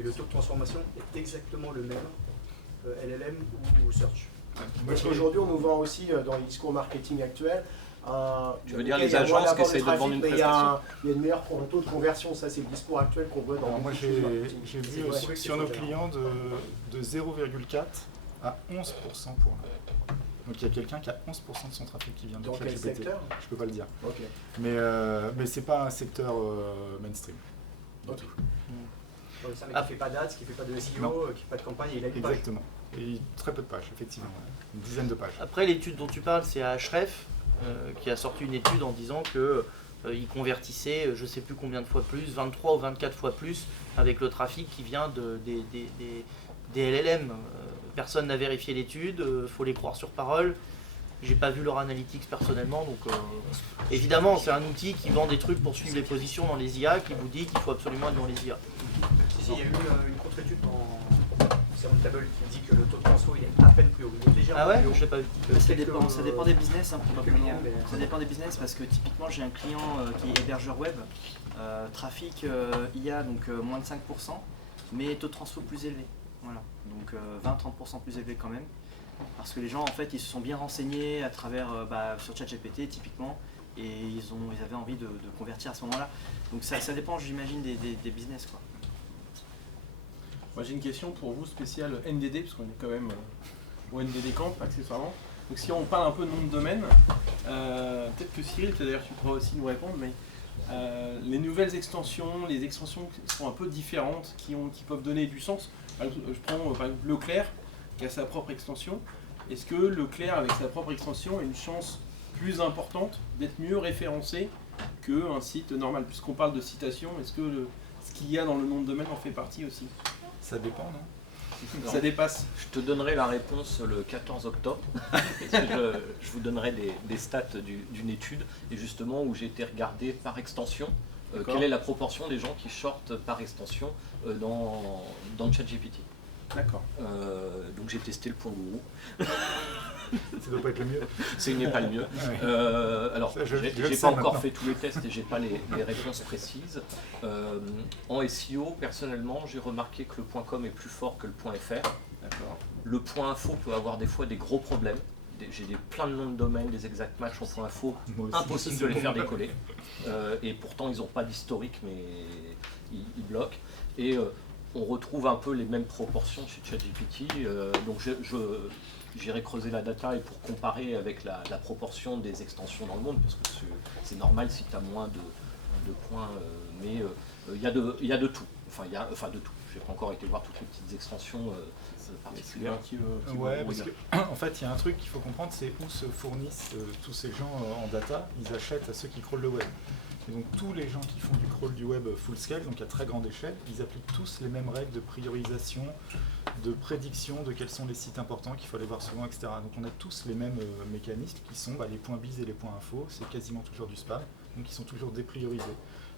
et le taux de transformation est exactement le même, LLM ou Search. Parce qu'aujourd'hui, on nous vend aussi dans les discours marketing actuels. Tu veux dire ok, les il y a moins agences qui d'apport essayent de trafic, vendre une mais il y a prestation. il y a une meilleure taux de conversion, ça c'est le discours actuel qu'on voit dans Alors moi beaucoup de choses j'ai marketing. vu C'est aussi vrai. sur nos clients de 0,4 à 11% pour là. Donc il y a quelqu'un qui a 11% de son trafic qui vient de Dans quel ChatGPT. secteur? Je peux pas le dire. Ok. Mais c'est pas un secteur mainstream. Ok. Ouais, c'est un mec Ah. qui fait pas d'ads, qui fait pas de Non. SEO, qui fait pas de campagne, et il a une page. Exactement. Et très peu de pages, effectivement. Une dizaine de pages. Après, l'étude dont tu parles, c'est Ahrefs qui a sorti une étude en disant que il convertissait je sais plus combien de fois plus, 23 ou 24 fois plus avec le trafic qui vient des LLM. Personne n'a vérifié l'étude, faut les croire sur parole. J'ai pas vu leur analytics personnellement, donc évidemment c'est un outil qui vend des trucs pour suivre les positions dans les IA, qui vous dit qu'il faut absolument être dans les IA. Si, il y a eu une contre-étude dans Sermon Table qui dit que le taux de transfo il est à peine plus haut, il est légèrement Ah ouais, plus haut. je l'ai pas vu. Ça dépend des business, hein, probablement. milliards, mais- Ça dépend des business parce que typiquement j'ai un client qui est hébergeur web, trafic IA donc moins de 5%, mais taux de transfo plus élevé. Voilà, donc 20-30% plus élevé quand même. Parce que les gens en fait ils se sont bien renseignés à travers sur ChatGPT typiquement et ils avaient envie de convertir à ce moment-là. Donc ça dépend j'imagine des business quoi. Moi j'ai une question pour vous spéciale NDD, parce qu'on est quand même au NDD Camp accessoirement. Donc si on parle un peu de nom de domaine, peut-être que Cyril, d'ailleurs tu pourras aussi nous répondre, mais les nouvelles extensions, les extensions qui sont un peu différentes, qui peuvent donner du sens. Par exemple, je prends par exemple Leclerc qui a sa propre extension. Est-ce que Leclerc avec sa propre extension a une chance plus importante d'être mieux référencé qu'un site normal? Puisqu'on parle de citation, est-ce que ce qu'il y a dans le nom de domaine en fait partie aussi? Ça dépend, non? Ça dépasse. Je te donnerai la réponse le 14 octobre. je vous donnerai des stats d'une étude et justement où j'ai été regardé par extension. D'accord. Quelle est la proportion des gens qui sortent par extension dans ChatGPT. D'accord. Donc j'ai testé le point gourou. Ça doit pas être le mieux. Ce n'est pas le mieux. Ouais. Alors, Ça, je j'ai le pas sais encore maintenant. fait tous les tests et j'ai pas les réponses précises. En SEO, personnellement, j'ai remarqué que le .com est plus fort que le .fr. D'accord. Le point info peut avoir des fois des gros problèmes. J'ai plein de noms de domaine, des exact match en point info, Moi aussi, impossible de les faire décoller. Et pourtant ils n'ont pas d'historique, mais ils bloquent. Et on retrouve un peu les mêmes proportions chez ChatGPT. Donc j'irai creuser la data et pour comparer avec la proportion des extensions dans le monde, parce que c'est normal si tu as moins de points, mais il y a de tout. Enfin de tout. Je n'ai pas encore été voir toutes les petites extensions particulières. Ouais, parce que en fait, il y a un truc qu'il faut comprendre, c'est où se fournissent tous ces gens en data. Ils achètent à ceux qui crawlent le web. Et donc tous les gens qui font du crawl du web full scale, donc à très grande échelle, ils appliquent tous les mêmes règles de priorisation, de prédiction de quels sont les sites importants qu'il faut aller voir souvent, etc. Donc on a tous les mêmes mécanismes qui sont les points bis et les points info, c'est quasiment toujours du spam, donc ils sont toujours dépriorisés.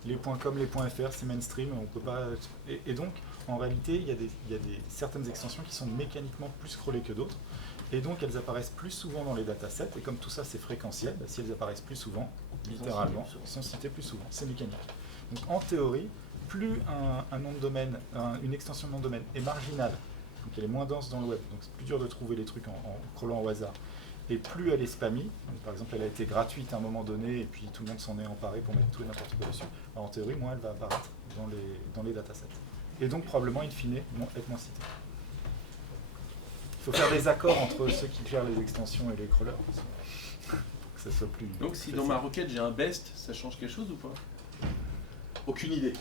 Les points com, les points fr, c'est mainstream, on peut pas. Et donc, en réalité, il y a certaines extensions qui sont mécaniquement plus scrollées que d'autres, et donc elles apparaissent plus souvent dans les datasets. Et comme tout ça c'est fréquentiel, si elles apparaissent plus souvent, littéralement, sont citées plus souvent. C'est mécanique. Donc, en théorie, plus un nom de domaine, une extension de nom de domaine est marginale, donc elle est moins dense dans le web, donc c'est plus dur de trouver les trucs en crawlant au hasard. Et plus elle est spammy, donc par exemple elle a été gratuite à un moment donné et puis tout le monde s'en est emparé pour mettre tout et n'importe quoi dessus, alors en théorie moins elle va apparaître dans les datasets. Et donc probablement in fine être moins citée. Il faut faire des accords entre ceux qui gèrent les extensions et les crawlers, que ça soit plus Donc si facile. dans ma requête j'ai un best, ça change quelque chose ou pas? Aucune idée.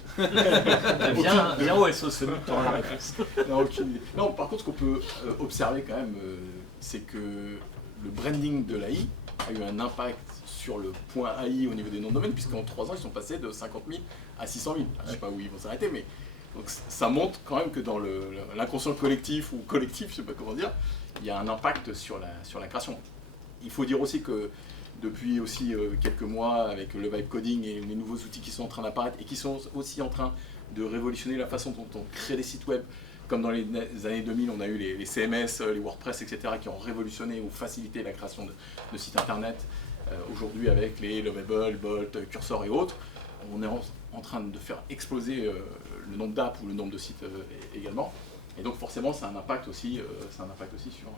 Viens au SO Summit, tu auras la réponse. Non, aucune idée. Non, par contre, ce qu'on peut observer quand même, c'est que le branding de l'AI a eu un impact sur le point AI au niveau des noms de domaine, puisqu'en 3 ans, ils sont passés de 50 000 à 600 000. Je ne sais pas où ils vont s'arrêter, mais donc, ça montre quand même que dans l'inconscient collectif ou collectif, je ne sais pas comment dire, il y a un impact sur la création. Il faut dire aussi que depuis aussi quelques mois, avec le vibe coding et les nouveaux outils qui sont en train d'apparaître et qui sont aussi en train de révolutionner la façon dont on crée des sites web, comme dans les années 2000, on a eu les CMS, les WordPress, etc., qui ont révolutionné ou facilité la création de sites internet. Aujourd'hui, avec les Lovable, Bolt, Cursor et autres, on est en train de faire exploser le nombre d'apps ou le nombre de sites également. Et donc forcément, ça a un impact aussi, sur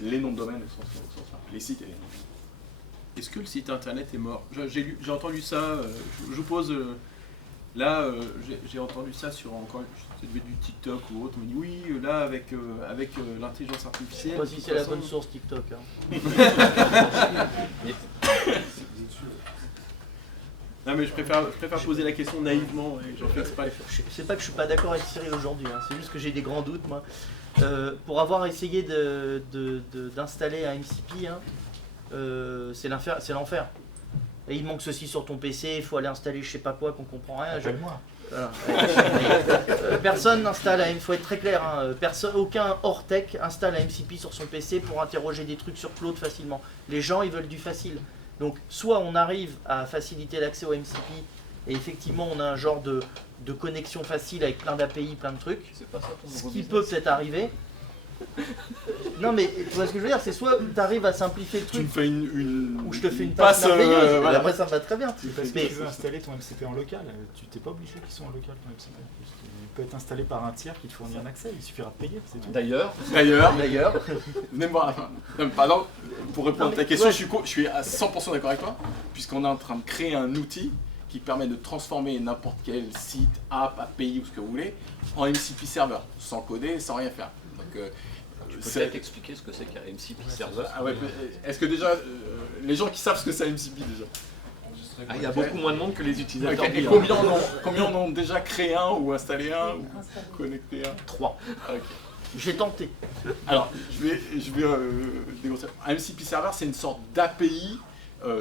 les noms de domaine, les sites et les noms de domaine. Est-ce que le site internet est mort? J'ai entendu ça, je vous pose... Là, j'ai entendu ça sur encore du TikTok ou autre. On me dit oui, là avec l'intelligence artificielle. Pas si c'est la bonne source TikTok. Hein. Non mais je préfère poser la question naïvement et j'en fais exprès. C'est pas que je suis pas d'accord avec Cyril aujourd'hui, hein. C'est juste que j'ai des grands doutes moi. Pour avoir essayé d'installer un MCP, hein, c'est l'enfer. Et il manque ceci sur ton PC, il faut aller installer je sais pas quoi qu'on comprend rien. Appelle-moi. Voilà. Personne n'installe, il faut être très clair, hein, aucun hors tech installe un MCP sur son PC pour interroger des trucs sur Claude facilement. Les gens ils veulent du facile. Donc soit on arrive à faciliter l'accès au MCP et effectivement on a un genre de connexion facile avec plein d'API, plein de trucs. C'est pas ça ton Ce nouveau qui business. peut peut-être arriver. Non mais tu vois ce que je veux dire, c'est soit tu arrives à simplifier le Tu me truc fais une ou je te fais une passe merveilleuse, et voilà. après ça me va très bien. Parce que Mais tu veux installer ton MCP en local, tu t'es pas obligé qu'il soit en local ton MCP. Il peut être installé par un tiers qui te fournit un accès, il suffira de payer, c'est tout. D'ailleurs, même voir la fin. Non, pardon, pour répondre à ta question, ouais. je suis à 100% d'accord avec toi, puisqu'on est en train de créer un outil qui permet de transformer n'importe quel site, app, API ou ce que vous voulez en MCP server, sans coder, sans rien faire. Donc, tu peux peut-être expliquer ce que c'est qu'un MCP serveur. Ah ouais, est-ce que déjà, les gens qui savent ce que c'est un MCP déjà? Il y a beaucoup moins de monde que les utilisateurs. Okay. Et combien en ont déjà créé un ou installé un ou connecté un? 3. Okay. J'ai tenté. Alors, je vais dégrossir. Un MCP server, c'est une sorte d'API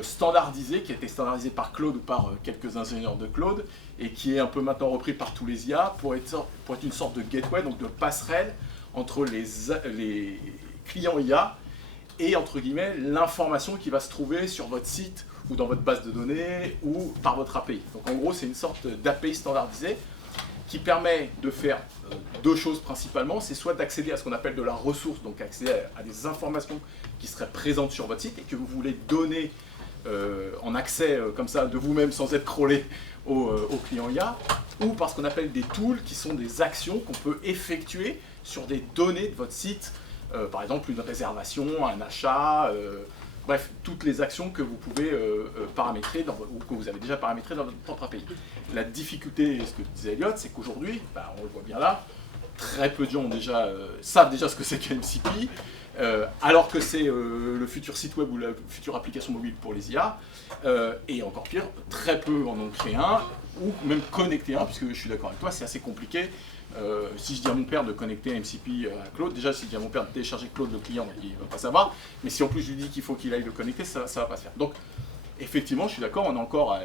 standardisé, qui a été standardisé par Claude ou par quelques ingénieurs de Claude, et qui est un peu maintenant repris par tous les IA pour être une sorte de gateway, donc de passerelle entre les clients IA et entre guillemets l'information qui va se trouver sur votre site ou dans votre base de données ou par votre API. Donc en gros, c'est une sorte d'API standardisée qui permet de faire deux choses principalement. C'est soit d'accéder à ce qu'on appelle de la ressource, donc accéder à des informations qui seraient présentes sur votre site et que vous voulez donner en accès comme ça de vous-même sans être crawlé aux clients IA. ou par ce qu'on appelle des tools, qui sont des actions qu'on peut effectuer sur des données de votre site, par exemple une réservation, un achat, bref, toutes les actions que vous pouvez paramétrer ou que vous avez déjà paramétrées dans votre propre API. La difficulté, ce que disait Elliot, c'est qu'aujourd'hui, on le voit bien là, très peu de gens savent déjà ce que c'est qu'un MCP, alors que c'est le futur site web ou la future application mobile pour les IA, et encore pire, très peu en ont créé un, ou même connecté un, puisque je suis d'accord avec toi, c'est assez compliqué. Si je dis à mon père de connecter un MCP à Claude, déjà si je dis à mon père de télécharger Claude le client, il ne va pas savoir, mais si en plus je lui dis qu'il faut qu'il aille le connecter, ça ne va pas se faire. Donc effectivement, je suis d'accord, on est encore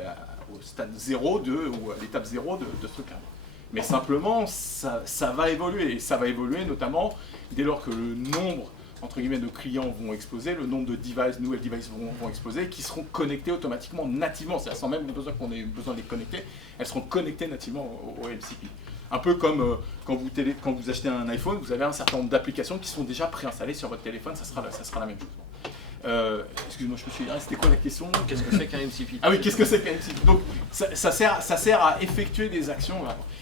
au stade 0 ou à l'étape 0 de ce truc-là. Mais simplement, ça va évoluer, et ça va évoluer notamment dès lors que le nombre entre guillemets de clients vont exploser, le nombre de nouvelles devices vont exploser, qui seront connectés automatiquement, nativement, c'est-à-dire sans même besoin qu'on ait besoin de les connecter, elles seront connectées nativement au MCP. Un peu comme quand vous achetez un iPhone, vous avez un certain nombre d'applications qui sont déjà préinstallées sur votre téléphone, ça sera la même chose. Excuse-moi, je me suis dit, c'était quoi la question? Qu'est-ce que c'est qu'un MCP? Ah oui, qu'est-ce que c'est qu'un MCP? Donc ça sert à effectuer des actions.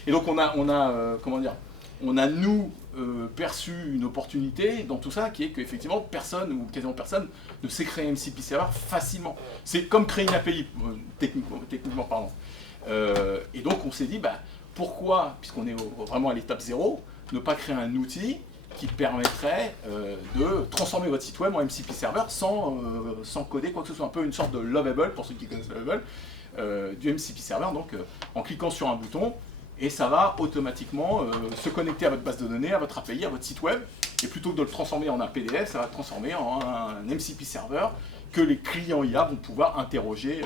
Et donc on a nous perçu une opportunité dans tout ça, qui est qu'effectivement personne ou quasiment personne ne sait créer un MCP server facilement. C'est comme créer une API, techniquement parlant. Et donc on s'est dit, pourquoi, puisqu'on est vraiment à l'étape 0, ne pas créer un outil qui permettrait de transformer votre site web en MCP server sans coder quoi que ce soit, un peu une sorte de Lovable, pour ceux qui connaissent Lovable, du MCP server, donc en cliquant sur un bouton, et ça va automatiquement se connecter à votre base de données, à votre API, à votre site web, et plutôt que de le transformer en un PDF, ça va le transformer en un MCP server que les clients IA vont pouvoir interroger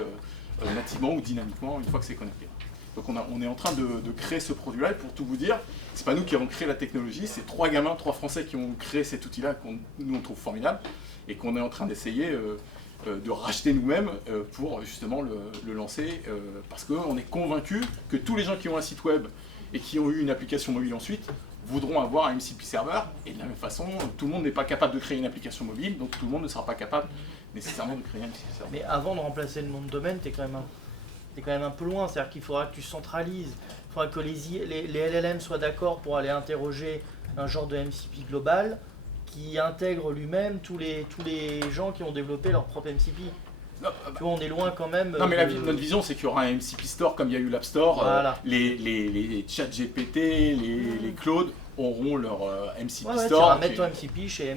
nativement ou dynamiquement une fois que c'est connecté. Donc on est en train de créer ce produit-là, et pour tout vous dire, c'est pas nous qui avons créé la technologie, c'est 3 Français qui ont créé cet outil-là, nous on trouve formidable, et qu'on est en train d'essayer de racheter nous-mêmes pour justement le lancer, parce qu'on est convaincu que tous les gens qui ont un site web et qui ont eu une application mobile ensuite voudront avoir un MCP server, et de la même façon, tout le monde n'est pas capable de créer une application mobile, donc tout le monde ne sera pas capable nécessairement de créer un MCP server. Mais avant de remplacer le nom de domaine, t'es quand même un peu loin, c'est-à-dire qu'il faudra que tu centralises, il faudra que les LLM soient d'accord pour aller interroger un genre de MCP global qui intègre lui-même tous les gens qui ont développé leur propre MCP. Non, tu vois, on est loin quand même. Non, mais notre vision, c'est qu'il y aura un MCP Store comme il y a eu l'App Store. Voilà. Les chats GPT, les Claude auront leur MCP Store. Tu vas mettre ton MCP chez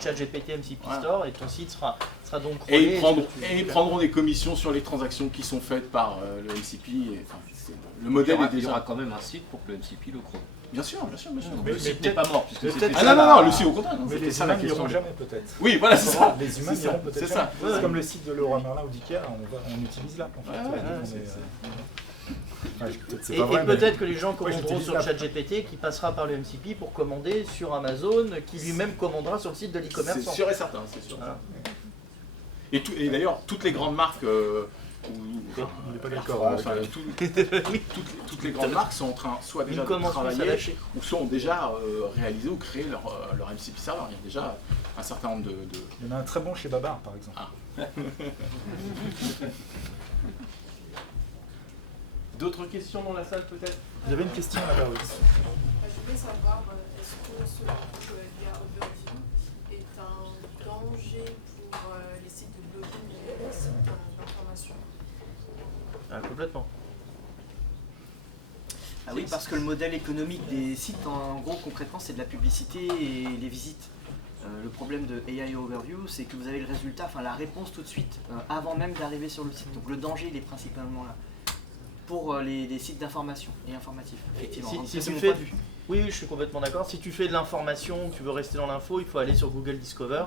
ChatGPT MCP Store, et ton site sera donc et ils prendront des commissions sur les transactions qui sont faites par le MCP. Le modèle est déjà... Il y aura quand même un site pour que le MCP le crawl. Bien sûr. Mais le site n'est pas mort, puisque c'était ça. Non, le site au contraire. Mais les humains n'iront jamais peut-être. Oui, voilà, c'est ça. Les humains n'iront peut-être jamais. C'est comme le site de Leroy Merlin ou d'Ikea, on utilise là. Et peut-être que les gens commanderont sur ChatGPT qui passera par le MCP pour commander sur Amazon, qui lui-même commandera sur le site de l'e-commerce. C'est sûr et certain, c'est sûr. Voilà. Et d'ailleurs, toutes les grandes marques... on n'est pas d'accord. Toutes les grandes marques sont en train soit déjà de travailler, ou sont déjà réalisées ou créées leur MCP server. Il y a déjà un certain nombre de... Il y en a un très bon chez Babar, par exemple. D'autres questions dans la salle peut-être? Vous avez une question là-bas, oui. Je voulais savoir, est-ce que selon vous, l'IA Overview est un danger pour les sites de blogging et les sites d'information? Complètement. Ah oui, parce que le modèle économique des sites, en gros, concrètement, c'est de la publicité et les visites. Le problème de AI Overview, c'est que vous avez le résultat, la réponse tout de suite, avant même d'arriver sur le site. Donc le danger, il est principalement là. Pour les sites d'information et informatifs, effectivement. Oui, je suis complètement d'accord. Si tu fais de l'information, que tu veux rester dans l'info, il faut aller sur Google Discover,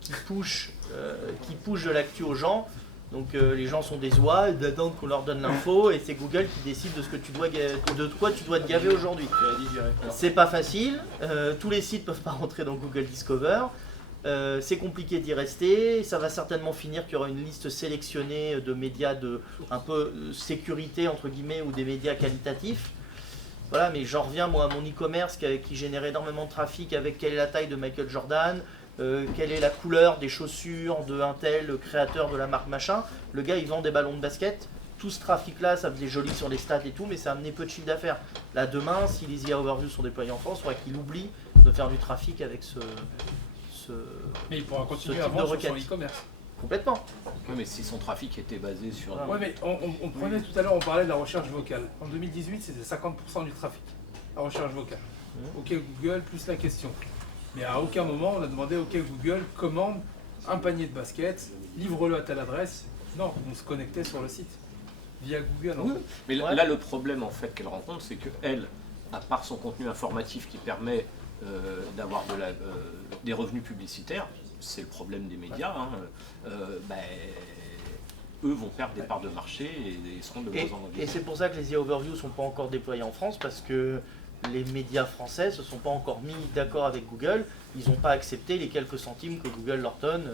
qui push de l'actu aux gens. Donc les gens sont des oies, ils attendent qu'on leur donne l'info, et c'est Google qui décide de quoi tu dois te gaver aujourd'hui. C'est pas facile, tous les sites peuvent pas rentrer dans Google Discover. C'est compliqué d'y rester, ça va certainement finir qu'il y aura une liste sélectionnée de médias de un peu sécurité entre guillemets, ou des médias qualitatifs. Voilà, mais j'en reviens moi à mon e-commerce qui génère énormément de trafic avec quelle est la taille de Michael Jordan, quelle est la couleur des chaussures de un tel créateur de la marque machin. Le gars il vend des ballons de basket, tout ce trafic-là, ça faisait joli sur les stats et tout, mais ça amenait peu de chiffre d'affaires. Là, demain, si les IA Overview sont déployés en France, il faudra qu'il oublie de faire du trafic avec ce Mais il pourra ce continuer type à de vendre sur requête. son e-commerce. Complètement. Oui, mais si son trafic était basé sur... Ah. Ouais, mais on prenait tout à l'heure, on parlait de la recherche vocale. En 2018, c'était 50% du trafic, la recherche vocale. OK Google plus la question. Mais à aucun moment, on a demandé OK Google, commande un panier de baskets, livre-le à telle adresse. Non, on se connectait sur le site via Google. En Oui, fait. mais là, le problème en fait qu'elle rencontre, c'est qu'elle, à part son contenu informatif qui permet d'avoir des revenus publicitaires, c'est le problème des médias, hein, eux vont perdre des parts de marché et seront de moins en moins Et c'est pour ça que les IA Overview ne sont pas encore déployés en France, parce que les médias français ne se sont pas encore mis d'accord avec Google. Ils n'ont pas accepté les quelques centimes que Google leur donne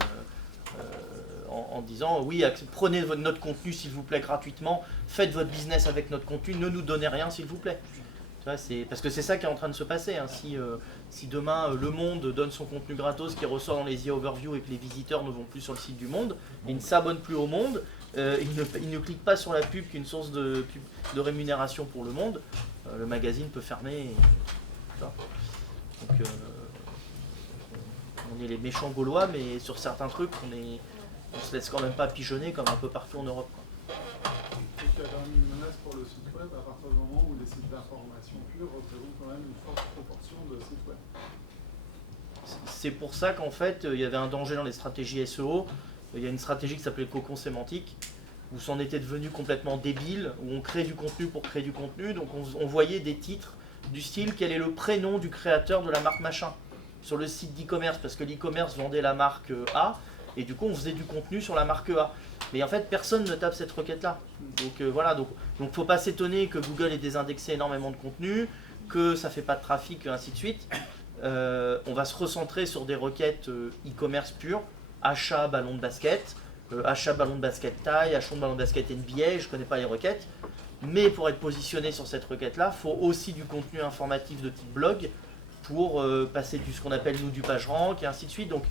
en disant oui, prenez notre contenu s'il vous plaît gratuitement, faites votre business avec notre contenu, ne nous donnez rien s'il vous plaît. Tu vois, parce que c'est ça qui est en train de se passer. Hein. Si demain Le Monde donne son contenu gratos qui ressort dans les IA Overview et que les visiteurs ne vont plus sur le site du Monde, ils ne s'abonnent plus au Monde, ils ne cliquent pas sur la pub qui est une source de rémunération pour Le Monde, le magazine peut fermer. Donc on est les méchants gaulois, mais sur certains trucs on se laisse quand même pas pigeonner comme un peu partout en Europe. Quoi. Il y a quand même une menace pour le site web à partir du moment où les sites d'information pure représentent quand même une forte proportion de sites web. C'est pour ça qu'en fait il y avait un danger dans les stratégies SEO. Il y a une stratégie qui s'appelait cocon sémantique, où c'en était devenu complètement débile, où on crée du contenu pour créer du contenu, donc on voyait des titres du style quel est le prénom du créateur de la marque machin sur le site d'e-commerce, parce que l'e-commerce vendait la marque A, et du coup on faisait du contenu sur la marque A. Mais en fait personne ne tape cette requête là. Donc voilà, donc faut pas s'étonner que Google ait désindexé énormément de contenu, que ça fait pas de trafic, et ainsi de suite. On va se recentrer sur des requêtes e-commerce pures, achat ballon de basket, achat ballon de basket taille, achat ballon de basket NBA, je connais pas les requêtes. Mais pour être positionné sur cette requête-là, il faut aussi du contenu informatif de type blog pour passer ce qu'on appelle nous du PageRank et ainsi de suite. Donc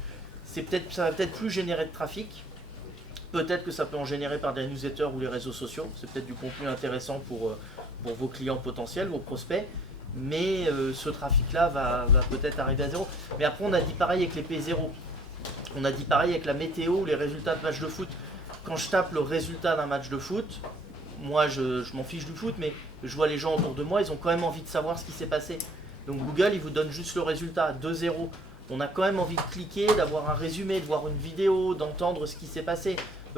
ça va peut-être plus générer de trafic. Peut-être que ça peut en générer par des newsletters ou les réseaux sociaux. C'est peut-être du contenu intéressant pour vos clients potentiels, vos prospects. Mais ce trafic-là va peut-être arriver à zéro. Mais après, on a dit pareil avec les P0. On a dit pareil avec la météo, les résultats de match de foot. Quand je tape le résultat d'un match de foot, moi je m'en fiche du foot, mais je vois les gens autour de moi, ils ont quand même envie de savoir ce qui s'est passé. Donc Google, il vous donne juste le résultat, 2-0. On a quand même envie de cliquer, d'avoir un résumé, de voir une vidéo, d'entendre ce qui s'est passé.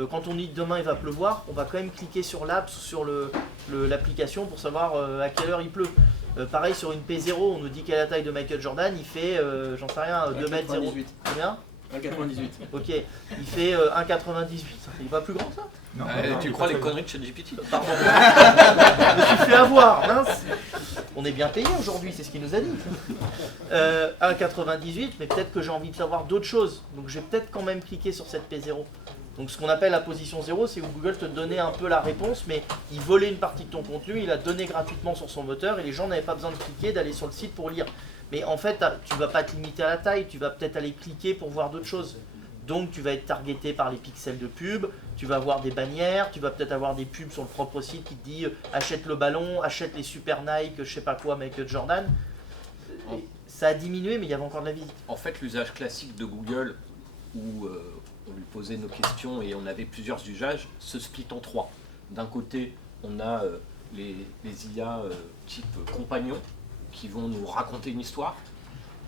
Quand on dit demain il va pleuvoir, on va quand même cliquer sur l'app, sur l'application pour savoir à quelle heure il pleut. Pareil sur une P0, on nous dit quelle est la taille de Michael Jordan, il fait, j'en sais rien, 2 mètres 0. Combien 1,98. Ok, il fait 1,98. Il est pas plus grand ça? Non, tu crois les conneries de ChatGPT? Pardon. Je me suis fait avoir, mince. On est bien payé aujourd'hui, c'est ce qu'il nous a dit. 1,98, mais peut-être que j'ai envie de savoir d'autres choses. Donc je vais peut-être quand même cliquer sur cette P0. Donc ce qu'on appelle la position 0, c'est où Google te donnait un peu la réponse, mais il volait une partie de ton contenu, il la donnait gratuitement sur son moteur et les gens n'avaient pas besoin de cliquer, d'aller sur le site pour lire. Mais en fait, tu vas pas te limiter à la taille, tu vas peut-être aller cliquer pour voir d'autres choses. Donc tu vas être targeté par les pixels de pub, tu vas avoir des bannières, tu vas peut-être avoir des pubs sur le propre site qui te dit achète le ballon, achète les super Nike, je sais pas quoi, Michael Jordan. Et ça a diminué, mais il y avait encore de la visite. En fait, l'usage classique de Google, où on lui posait nos questions et on avait plusieurs usages, se split en trois. D'un côté, on a les IA type compagnons, qui vont nous raconter une histoire.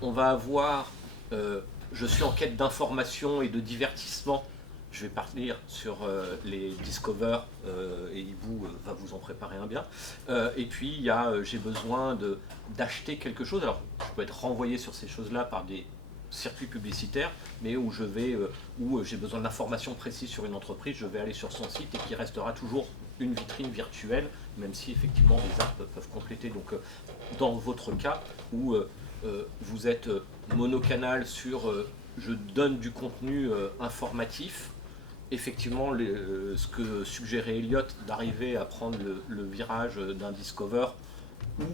On va avoir je suis en quête d'information et de divertissement. Je vais partir sur les Discover et Hibou va vous en préparer un bien. Et puis il y a j'ai besoin d'acheter quelque chose. Alors je peux être renvoyé sur ces choses-là par des circuits publicitaires, mais où je vais où j'ai besoin d'informations précises sur une entreprise, je vais aller sur son site et qui restera toujours une vitrine virtuelle, même si effectivement les apps peuvent compléter. Donc dans votre cas où vous êtes monocanal sur je donne du contenu informatif, effectivement ce que suggérait Elliot d'arriver à prendre le virage d'un Discover ou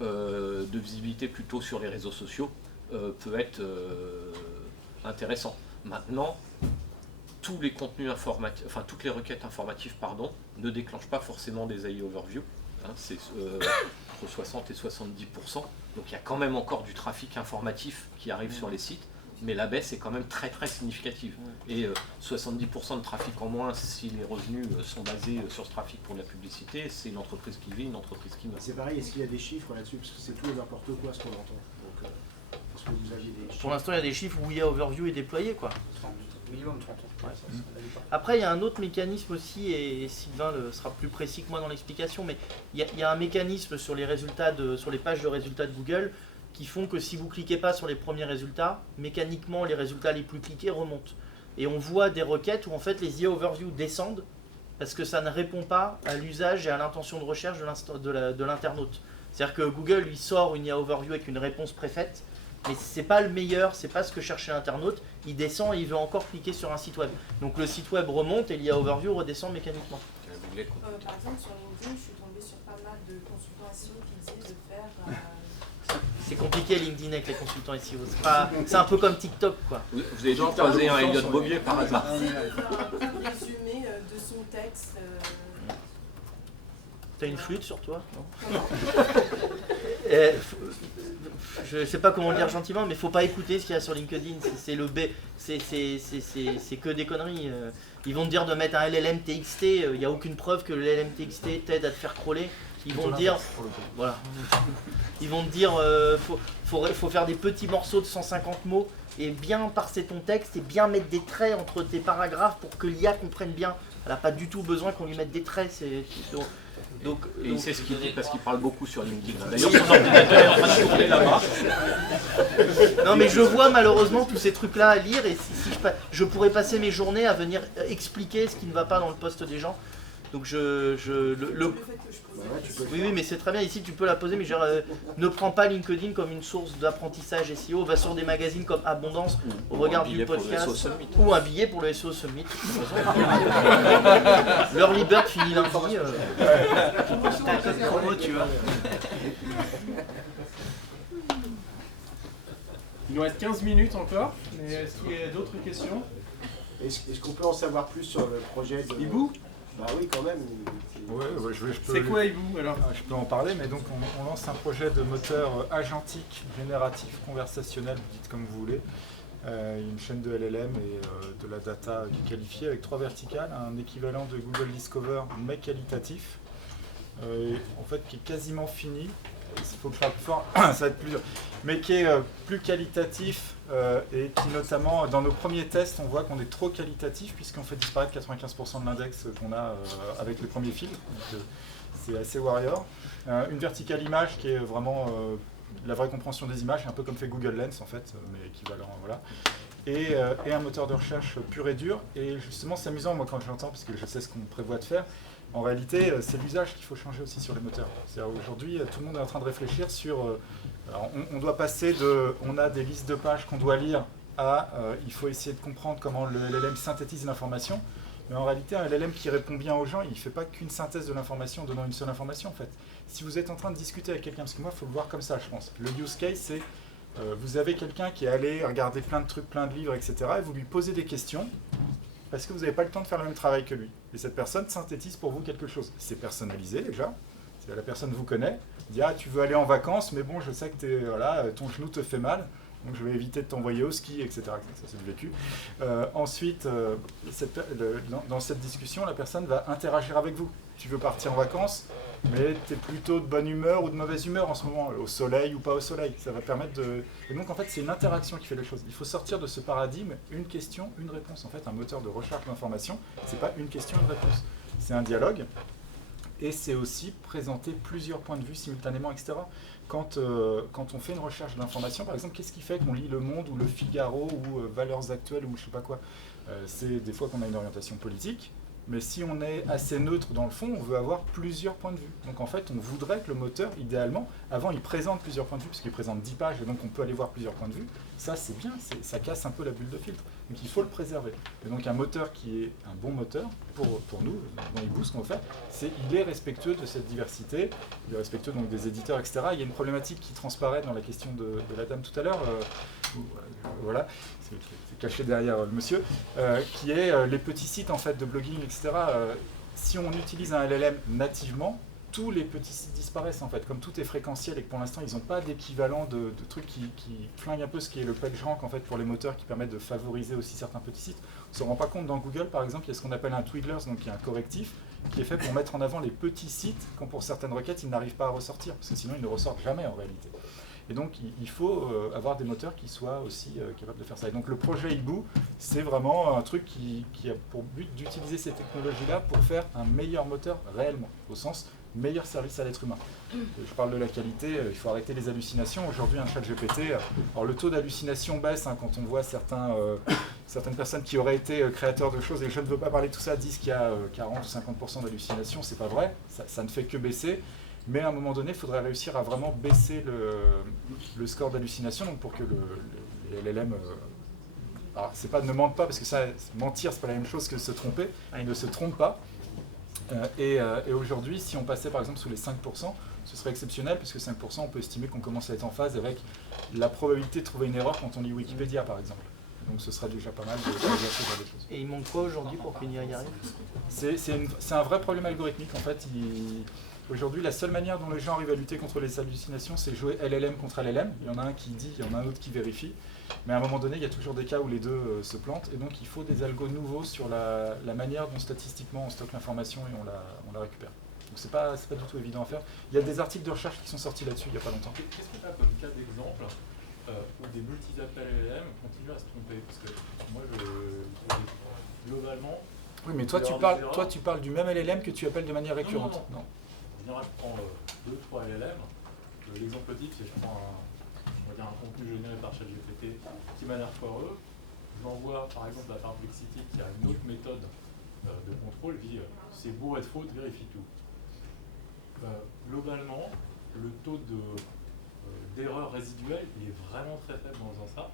de visibilité plutôt sur les réseaux sociaux peut être intéressant. Maintenant, tous les contenus informatifs, enfin toutes les requêtes informatives, pardon, ne déclenchent pas forcément des AI overview. Hein, c'est entre 60 et 70%. Donc il y a quand même encore du trafic informatif qui arrive sur les sites, mais la baisse est quand même très très significative. Et 70% de trafic en moins, si les revenus sont basés sur ce trafic pour de la publicité, c'est une entreprise qui vit, une entreprise qui meurt. C'est pareil, est-ce qu'il y a des chiffres là-dessus? Parce que c'est tout et n'importe quoi ce qu'on entend. Donc, est-ce que vous aviez des chiffres? Pour l'instant, il y a des chiffres où IA Overview est déployé, quoi. Minimum 30 ans. Ouais. Ça n'allait pas. Après, il y a un autre mécanisme aussi, et Sylvain sera plus précis que moi dans l'explication, mais il y a un mécanisme sur les résultats sur les pages de résultats de Google qui font que si vous cliquez pas sur les premiers résultats, mécaniquement les résultats les plus cliqués remontent. Et on voit des requêtes où en fait les IA Overview descendent parce que ça ne répond pas à l'usage et à l'intention de recherche de l'internaute. C'est-à-dire que Google lui sort une IA Overview avec une réponse préfaite, mais c'est pas le meilleur, c'est pas ce que cherchait l'internaute, il descend et il veut encore cliquer sur un site web. Donc le site web remonte et l'IA Overview redescend mécaniquement. Par exemple, sur LinkedIn, je suis tombée sur pas mal de consultants SEO qui disaient de faire... C'est compliqué LinkedIn avec les consultants SEO, c'est un peu comme TikTok quoi. Vous avez déjà croisé un Elliot Bobier par hasard? de faire un résumé de son texte. T'as une flûte sur toi, non? Je sais pas comment le dire gentiment, mais faut pas écouter ce qu'il y a sur LinkedIn. C'est que des conneries. Ils vont te dire de mettre un LLM TXT. Il n'y a aucune preuve que le LLM TXT t'aide à te faire crawler. Ils vont te dire, voilà. Ils vont te dire, faut faire des petits morceaux de 150 mots et bien parser ton texte et bien mettre des traits entre tes paragraphes pour que l'IA comprenne bien. Elle n'a pas du tout besoin qu'on lui mette des traits. Et il sait ce qu'il dit parce qu'il parle beaucoup sur LinkedIn. D'ailleurs, son ordinateur est en train de tourner là-bas. Non mais je vois malheureusement tous ces trucs-là à lire et si je pourrais passer mes journées à venir expliquer ce qui ne va pas dans le poste des gens. Donc oui, mais c'est très bien. Ici, tu peux la poser, mais ne prends pas LinkedIn comme une source d'apprentissage SEO. Va sur des magazines comme Abondance, au regard du podcast, ou un billet pour le SEO Summit. L'early bird finit lundi. T'as un code promo, tu vois. Il nous reste 15 minutes encore. Mais est-ce qu'il y a d'autres questions? Est-ce qu'on peut en savoir plus sur le projet de... Hibou? Bah oui, quand même. Ouais, je peux, c'est quoi Hibou alors? Je peux en parler, mais donc on lance un projet de moteur agentique, génératif, conversationnel, vous dites comme vous voulez. Une chaîne de LLM et de la data qualifiée avec 3 verticales, un équivalent de Google Discover mais qualitatif, en fait qui est quasiment fini. Il faut que je parle plus fort, ça va être plus dur, mais qui est plus qualitatif et qui notamment dans nos premiers tests on voit qu'on est trop qualitatif puisqu'on fait disparaître 95% de l'index qu'on a avec les premiers filtres, donc c'est assez warrior. Une verticale image qui est vraiment la vraie compréhension des images, un peu comme fait Google Lens en fait, mais équivalent, voilà. Et un moteur de recherche pur et dur, et justement c'est amusant moi quand je l'entends parce que je sais ce qu'on prévoit de faire. En réalité, c'est l'usage qu'il faut changer aussi sur les moteurs. Aujourd'hui, tout le monde est en train de réfléchir sur... alors on doit passer de... On a des listes de pages qu'on doit lire à... il faut essayer de comprendre comment le LLM synthétise l'information. Mais en réalité, un LLM qui répond bien aux gens, il ne fait pas qu'une synthèse de l'information en donnant une seule information, en fait. Si vous êtes en train de discuter avec quelqu'un, parce que moi, il faut le voir comme ça, je pense. Le use case, c'est... vous avez quelqu'un qui est allé regarder plein de trucs, plein de livres, etc. Et vous lui posez des questions. Parce que vous n'avez pas le temps de faire le même travail que lui. Et cette personne synthétise pour vous quelque chose. C'est personnalisé déjà. La personne vous connaît. Dit ah tu veux aller en vacances, mais bon je sais que voilà, ton genou te fait mal, donc je vais éviter de t'envoyer au ski, etc. Ça c'est le vécu. Ensuite, dans cette discussion, la personne va interagir avec vous. Tu veux partir en vacances, mais tu es plutôt de bonne humeur ou de mauvaise humeur en ce moment, au soleil ou pas au soleil. Ça va permettre de... Et donc en fait c'est une interaction qui fait les choses. Il faut sortir de ce paradigme, une question, une réponse. En fait un moteur de recherche d'information, c'est pas une question, une réponse. C'est un dialogue et c'est aussi présenter plusieurs points de vue simultanément, etc. Quand on fait une recherche d'information, par exemple, qu'est-ce qui fait qu'on lit Le Monde ou Le Figaro ou Valeurs Actuelles ou je sais pas quoi? C'est des fois qu'on a une orientation politique. Mais si on est assez neutre dans le fond, on veut avoir plusieurs points de vue. Donc en fait, on voudrait que le moteur, idéalement, avant il présente plusieurs points de vue, parce qu'il présente 10 pages, et donc on peut aller voir plusieurs points de vue. Ça c'est bien, ça casse un peu la bulle de filtre. Donc il faut le préserver. Et donc un moteur qui est un bon moteur, pour nous, dans Hibou, ce qu'on fait, c'est qu'il est respectueux de cette diversité, il est respectueux donc des éditeurs, etc. Il y a une problématique qui transparaît dans la question de la dame tout à l'heure, voilà, c'est caché derrière le monsieur, qui est les petits sites en fait, de blogging, etc. Si on utilise un LLM nativement, tous les petits sites disparaissent en fait, comme tout est fréquentiel et que pour l'instant ils n'ont pas d'équivalent de trucs qui flinguent un peu ce qui est le PageRank en fait pour les moteurs qui permettent de favoriser aussi certains petits sites. On ne se rend pas compte dans Google par exemple, il y a ce qu'on appelle un Twigglers, donc il y a un correctif qui est fait pour mettre en avant les petits sites quand pour certaines requêtes ils n'arrivent pas à ressortir, parce que sinon ils ne ressortent jamais en réalité. Et donc il faut avoir des moteurs qui soient aussi capables de faire ça. Et donc le projet Hibou, c'est vraiment un truc qui a pour but d'utiliser ces technologies-là pour faire un meilleur moteur réellement, au sens meilleur service à l'être humain. Je parle de la qualité, il faut arrêter les hallucinations. Aujourd'hui, un chat GPT, alors le taux d'hallucination baisse quand on voit certaines personnes qui auraient été créateurs de choses, et je ne veux pas parler de tout ça, disent qu'il y a 40 ou 50% d'hallucination, c'est pas vrai, ça ne fait que baisser. Mais à un moment donné, il faudrait réussir à vraiment baisser le score d'hallucination, donc pour que les LLM... alors, c'est pas ne mentent pas, parce que ça, mentir, c'est pas la même chose que se tromper, ils ne se trompent pas. Et aujourd'hui, si on passait par exemple sous les 5%, ce serait exceptionnel, puisque 5%, on peut estimer qu'on commence à être en phase avec la probabilité de trouver une erreur quand on lit Wikipédia, par exemple. Donc ce sera déjà pas mal de faire ce genre de choses. Et il manque quoi aujourd'hui pour qu'on y arrive? C'est un vrai problème algorithmique, en fait. Aujourd'hui, la seule manière dont les gens arrivent à lutter contre les hallucinations, c'est jouer LLM contre LLM. Il y en a un qui dit, il y en a un autre qui vérifie. Mais à un moment donné, il y a toujours des cas où les deux se plantent. Et donc, il faut des algos nouveaux sur la manière dont statistiquement on stocke l'information et on la récupère. Donc, c'est pas du tout évident à faire. Il y a des articles de recherche qui sont sortis là-dessus il n'y a pas longtemps. Qu'est-ce que tu as comme cas d'exemple où des multi-appels LLM continuent à se tromper? Parce que moi, globalement... Oui, mais toi, tu parles du même LLM que tu appelles de manière récurrente. Non. En général, je prends 2-3 LLM. L'exemple type, c'est que je prends un contenu généré par ChatGPT qui m'a l'air foireux. J'envoie par exemple à Perplexity qui a une autre méthode de contrôle, dit c'est bourré de fautes, vérifie tout. Globalement, le taux d'erreur résiduelle il est vraiment très faible en faisant ça.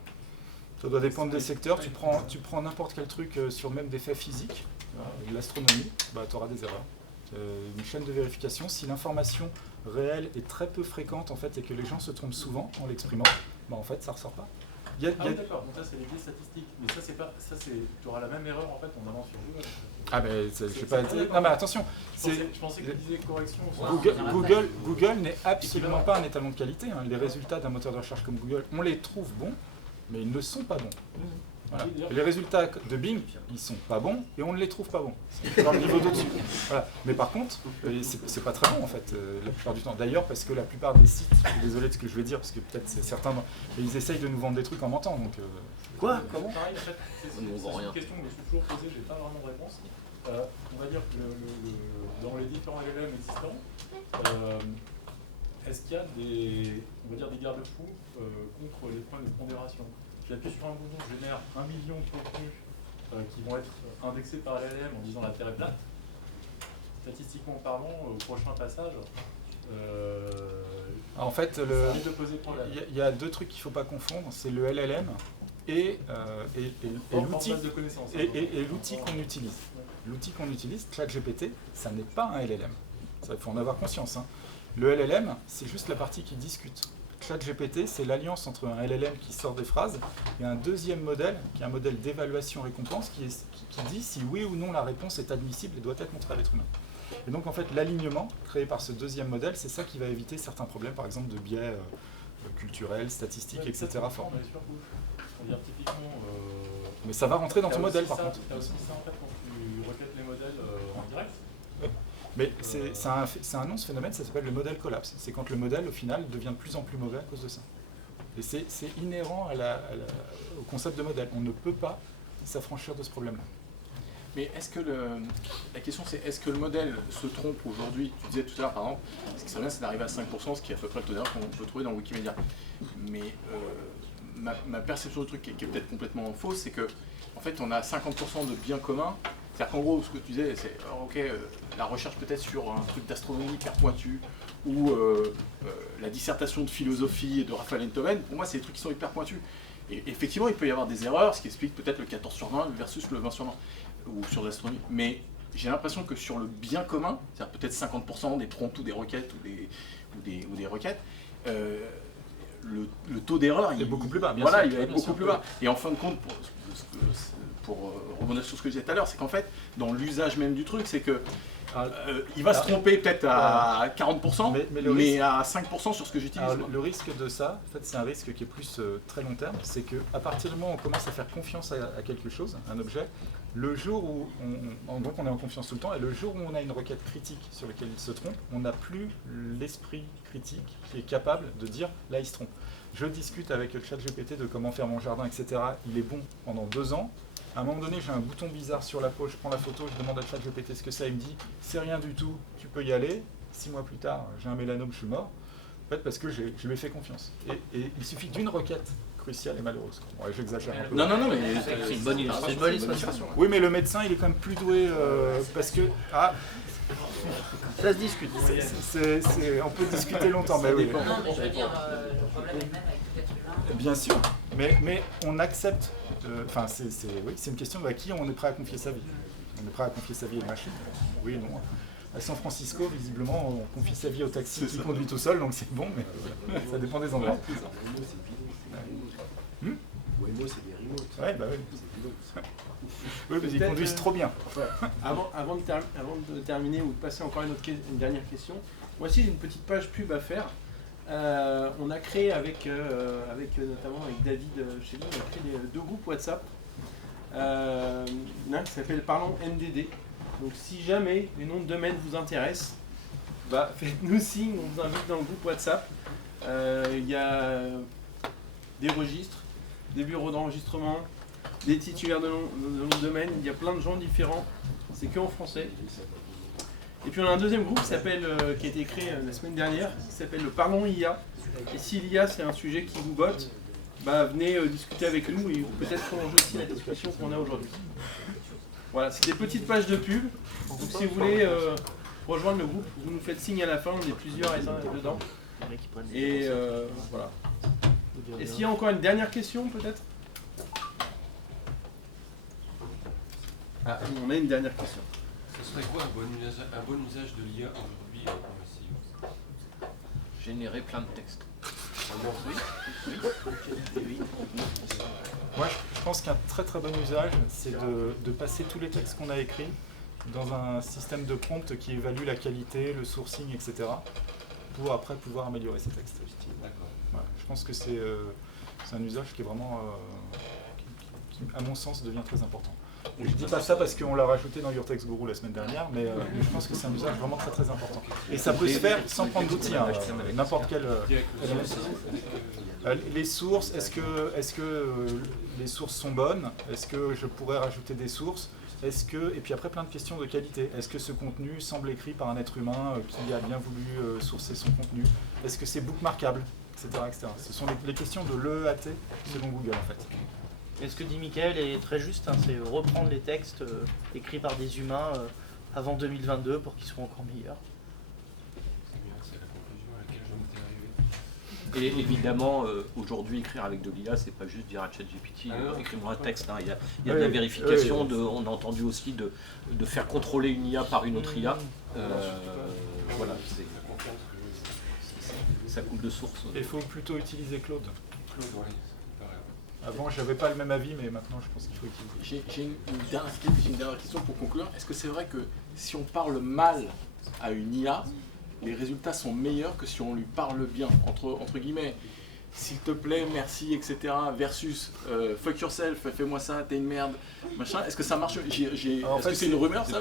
Ça doit dépendre des secteurs. Tu prends n'importe quel truc sur même des faits physiques, de l'astronomie, tu auras des erreurs. Une chaîne de vérification, si l'information réelle est très peu fréquente en fait et que les gens se trompent souvent en l'exprimant, en fait ça ressort pas. D'accord, donc ça c'est les biais statistiques, mais tu auras la même erreur en fait en allant sur Google. Ah mais je sais pas. Non mais attention, je pensais qu'il disait correction. Google n'est absolument pas un étalon de qualité. Hein. Les résultats d'un moteur de recherche comme Google, on les trouve bons, mais ils ne sont pas bons. Voilà. Les résultats de Bing, ils sont pas bons et on ne les trouve pas bons. C'est dans le niveau d'au-dessus. Voilà. Mais par contre, c'est pas très bon en fait, la plupart du temps. D'ailleurs, parce que la plupart des sites, je suis désolé de ce que je vais dire, parce que peut-être c'est certains, mais ils essayent de nous vendre des trucs en mentant. Donc, quoi? Comment? Pareil, en fait, c'est une question que je me suis toujours posée, j'ai pas vraiment de réponse. On va dire que dans les différents LLM existants, est-ce qu'il y a des garde-fous contre les problèmes de pondération? J'appuie sur un bouton, je génère 1 million de contenus qui vont être indexés par LLM en disant la Terre est plate. Statistiquement parlant, au prochain passage, en fait, ça risque de poser problème. Il y a deux trucs qu'il ne faut pas confondre, c'est le LLM et l'outil qu'on utilise. L'outil qu'on utilise, ChatGPT, ça n'est pas un LLM. Il faut en avoir conscience. Hein. Le LLM, c'est juste la partie qui discute. ChatGPT, c'est l'alliance entre un LLM qui sort des phrases et un deuxième modèle, qui est un modèle d'évaluation-récompense, qui dit si oui ou non la réponse est admissible et doit être montrée à l'être humain. Et donc en fait, l'alignement créé par ce deuxième modèle, c'est ça qui va éviter certains problèmes, par exemple de biais culturels, statistiques, etc. Mais ça va rentrer dans ton modèle par contre. Tu as aussi ça en fait quand tu requêtes les modèles en direct. Mais c'est un nom, ce phénomène, ça s'appelle le modèle collapse. C'est quand le modèle, au final, devient de plus en plus mauvais à cause de ça. Et c'est inhérent au concept de modèle. On ne peut pas s'affranchir de ce problème-là. Mais est-ce que la question c'est, est-ce que le modèle se trompe aujourd'hui? Tu disais tout à l'heure, par exemple, ce qui serait bien, c'est d'arriver à 5%, ce qui est à peu près le taux d'erreur qu'on peut trouver dans Wikipédia. Mais ma perception du truc qui est peut-être complètement fausse, c'est que en fait, on a 50% de biens communs. C'est-à-dire qu'en gros, ce que tu disais, c'est la recherche peut-être sur un truc d'astronomie hyper pointu, ou la dissertation de philosophie de Raphaël Enthoven, pour moi, c'est des trucs qui sont hyper pointus. Et effectivement, il peut y avoir des erreurs, ce qui explique peut-être le 14 sur 20 versus le 20 sur 20, ou sur l'astronomie. Mais j'ai l'impression que sur le bien commun, c'est-à-dire peut-être 50% des prompts ou des requêtes ou des requêtes, le taux d'erreur il est beaucoup plus bas. Voilà, il va être beaucoup plus bas. Et en fin de compte, pour rebondir sur ce que je disais tout à l'heure, c'est qu'en fait, dans l'usage même du truc, c'est que il va se tromper peut-être à 40%, mais à 5% sur ce que j'utilise. Le risque de ça, en fait, c'est un risque qui est plus très long terme, c'est qu'à partir du moment où on commence à faire confiance à quelque chose, un objet, le jour où donc on est en confiance tout le temps, et le jour où on a une requête critique sur laquelle il se trompe, on n'a plus l'esprit critique qui est capable de dire là il se trompe. Je discute avec le chat GPT de comment faire mon jardin, etc. Il est bon pendant 2 ans. À un moment donné, j'ai un bouton bizarre sur la peau, je prends la photo, je demande à ChatGPT ce que ça, il me dit c'est rien du tout, tu peux y aller. 6 mois plus tard, j'ai un mélanome, je suis mort. En fait, parce que je lui ai fait confiance. Et il suffit d'une requête cruciale et malheureuse. Ouais, j'exagère un peu. Non, mais c'est une bonne illustration. Oui, mais le médecin, il est quand même plus doué parce que. Ah, ça se discute. On peut discuter longtemps, mais oui. Non, mais je veux dire, le problème est le même avec tout être humain. Bien sûr, mais on accepte. Enfin, c'est une question à qui on est prêt à confier sa vie. On est prêt à confier sa vie à une machine. Oui, non. À San Francisco, visiblement, on confie sa vie au taxi qui conduit tout seul, donc c'est bon, mais ça dépend des endroits. Waymo, c'est des remotes. Ouais, bah oui. Oui, mais ils conduisent trop bien. Avant de terminer ou de passer encore une dernière question, moi aussi j'ai une petite page pub à faire. On a créé notamment avec David chez lui, on a créé 2 groupes WhatsApp. L'un qui s'appelle Parlons NDD. Donc si jamais les noms de domaine vous intéressent, faites-nous signe, on vous invite dans le groupe WhatsApp. Il y a des registres, des bureaux d'enregistrement, des titulaires de noms de domaine, il y a plein de gens différents, c'est que en français. Et puis on a un deuxième groupe qui a été créé la semaine dernière, qui s'appelle le Parlons IA. Et si l'IA c'est un sujet qui vous botte, venez discuter avec nous et peut-être prolonger aussi la discussion qu'on a aujourd'hui. Voilà, c'est des petites pages de pub. Donc si vous voulez rejoindre le groupe, vous nous faites signe à la fin, on est plusieurs dedans. Et voilà. Est-ce qu'il y a encore une dernière question peut-être? On a une dernière question. Ce serait quoi un bon usage de l'IA aujourd'hui pour le CEO? Générer plein de textes. Moi, je pense qu'un très très bon usage, c'est de passer tous les textes qu'on a écrits dans un système de prompt qui évalue la qualité, le sourcing, etc. pour après pouvoir améliorer ces textes. Voilà, je pense que c'est un usage qui est vraiment, qui, à mon sens, devient très important. Je ne dis pas ça parce qu'on l'a rajouté dans Your Text Guru la semaine dernière, mais je pense que c'est un usage vraiment très très important. Et ça peut se faire sans prendre d'outils, n'importe quel. Les sources, est-ce que les sources sont bonnes? Est-ce que je pourrais rajouter des sources? Et puis après plein de questions de qualité. Est-ce que ce contenu semble écrit par un être humain qui a bien voulu sourcer son contenu? Est-ce que c'est bookmarkable, etc., etc. Ce sont les questions de l'EAT selon Google en fait. Et ce que dit Michael est très juste, c'est reprendre les textes écrits par des humains avant 2022 pour qu'ils soient encore meilleurs. C'est la conclusion à laquelle je m'étais arrivé. Et évidemment, aujourd'hui, écrire avec de l'IA, c'est pas juste dire à ChatGPT, écris-moi un texte. Il y a de la vérification, on a entendu aussi de faire contrôler une IA par une autre IA. Voilà, ça coule de source. Il faut plutôt utiliser Claude. Avant, je n'avais pas le même avis, mais maintenant, je pense qu'il faut utiliser. J'ai une dernière question pour conclure. Est-ce que c'est vrai que si on parle mal à une IA, les résultats sont meilleurs que si on lui parle bien, entre guillemets, s'il te plaît, merci, etc., versus fuck yourself, fais-moi ça, t'es une merde, machin. Est-ce que ça marche? Est-ce que c'est une rumeur, ça?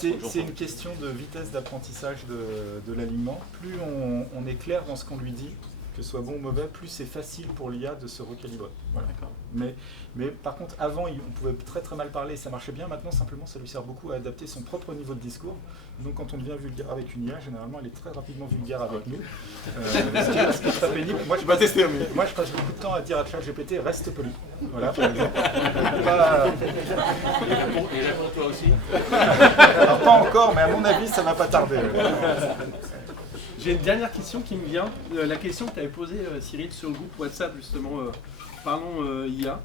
C'est une question de vitesse d'apprentissage de l'alignement. Plus on est clair dans ce qu'on lui dit, que ce soit bon ou mauvais, plus c'est facile pour l'IA de se recalibrer. Voilà. Mais par contre, avant, on pouvait très très mal parler, ça marchait bien. Maintenant, simplement, ça lui sert beaucoup à adapter son propre niveau de discours. Donc, quand on devient vulgaire avec une IA, généralement, elle est très rapidement vulgaire avec nous. Ce qui est très pénible. Moi, je passe beaucoup de temps à dire à ChatGPT, reste poli. Voilà, par exemple. Et là pour toi aussi? Alors, pas encore, mais à mon avis, ça va pas tarder. J'ai une dernière question qui me vient. La question que tu avais posée, Cyril, sur le groupe WhatsApp, justement, parlons IA.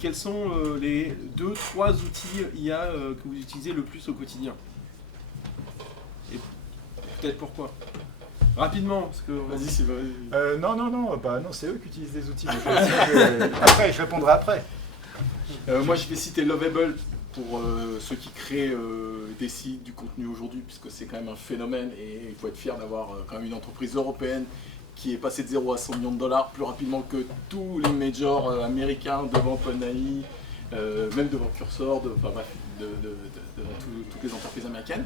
Quels sont les 2-3 outils IA que vous utilisez le plus au quotidien? Et peut-être pourquoi? Rapidement, parce que... Vas-y, c'est vrai. Non, c'est eux qui utilisent des outils. Après, je répondrai après. Moi, je vais citer Lovable pour ceux qui créent des sites, du contenu aujourd'hui, puisque c'est quand même un phénomène et il faut être fier d'avoir quand même une entreprise européenne qui est passée de 0 à 100 millions de dollars plus rapidement que tous les majors américains, devant OpenAI, même devant Cursor, devant toutes les entreprises américaines.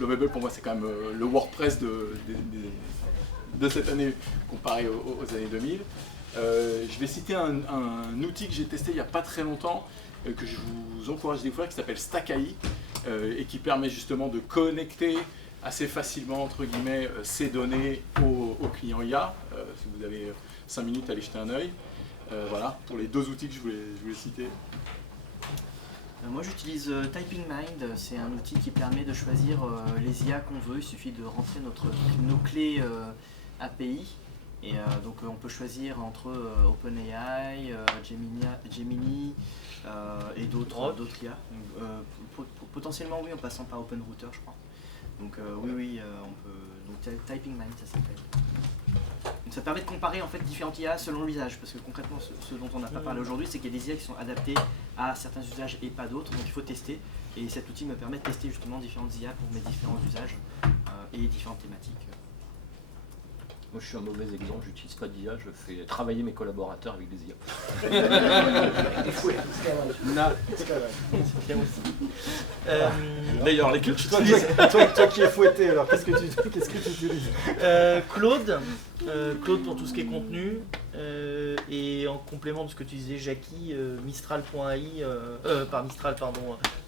Lovable pour moi c'est quand même le WordPress de cette année comparé aux années 2000. Je vais citer un outil que j'ai testé il n'y a pas très longtemps, que je vous encourage à découvrir, qui s'appelle StackAI, et qui permet justement de connecter assez facilement, entre guillemets, ces données aux clients IA. Si vous avez 5 minutes, allez jeter un œil. Voilà, pour les 2 outils que je voulais citer. Moi j'utilise TypingMind, c'est un outil qui permet de choisir les IA qu'on veut, il suffit de rentrer nos clés API et donc on peut choisir entre OpenAI, Gemini et d'autres IA. Potentiellement oui, en passant par OpenRouter je crois. Donc oui, on peut. Donc TypingMind ça s'appelle. Donc ça permet de comparer en fait différentes IA selon l'usage, parce que concrètement ce dont on n'a pas parlé aujourd'hui, c'est qu'il y a des IA qui sont adaptées à certains usages et pas d'autres, donc il faut tester. Et cet outil me permet de tester justement différentes IA pour mes différents usages et différentes thématiques. Moi je suis un mauvais exemple, j'utilise pas d'IA, je fais travailler mes collaborateurs avec des IA. D'ailleurs, lesquels tu utilises? Toi qui es fouetté, alors qu'est-ce que tu utilises? Claude pour tout ce qui est contenu, et en complément de ce que tu disais Jackie, Mistral.ai,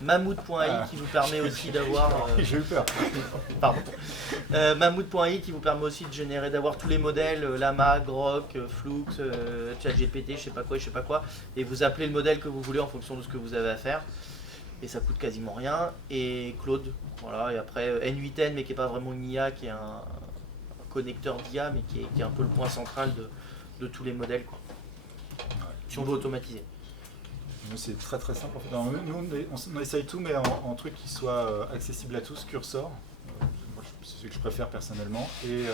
Mammouth.ai qui vous permet aussi d'avoir... J'ai eu peur. Pardon. Mammouth.ai qui vous permet aussi d'avoir tous les modèles, Llama, Grok, Flux, ChatGPT, je sais pas quoi, et vous appelez le modèle que vous voulez en fonction de ce que vous avez à faire. Et ça coûte quasiment rien. Et Claude, voilà, et après N8N, mais qui n'est pas vraiment une IA, qui est un connecteur d'IA, mais qui est un peu le point central de tous les modèles, quoi. Si on veut automatiser. C'est très très simple. En fait. Alors, nous, on essaye tout, mais en truc qui soit accessible à tous. Cursor, c'est ce que je préfère personnellement, et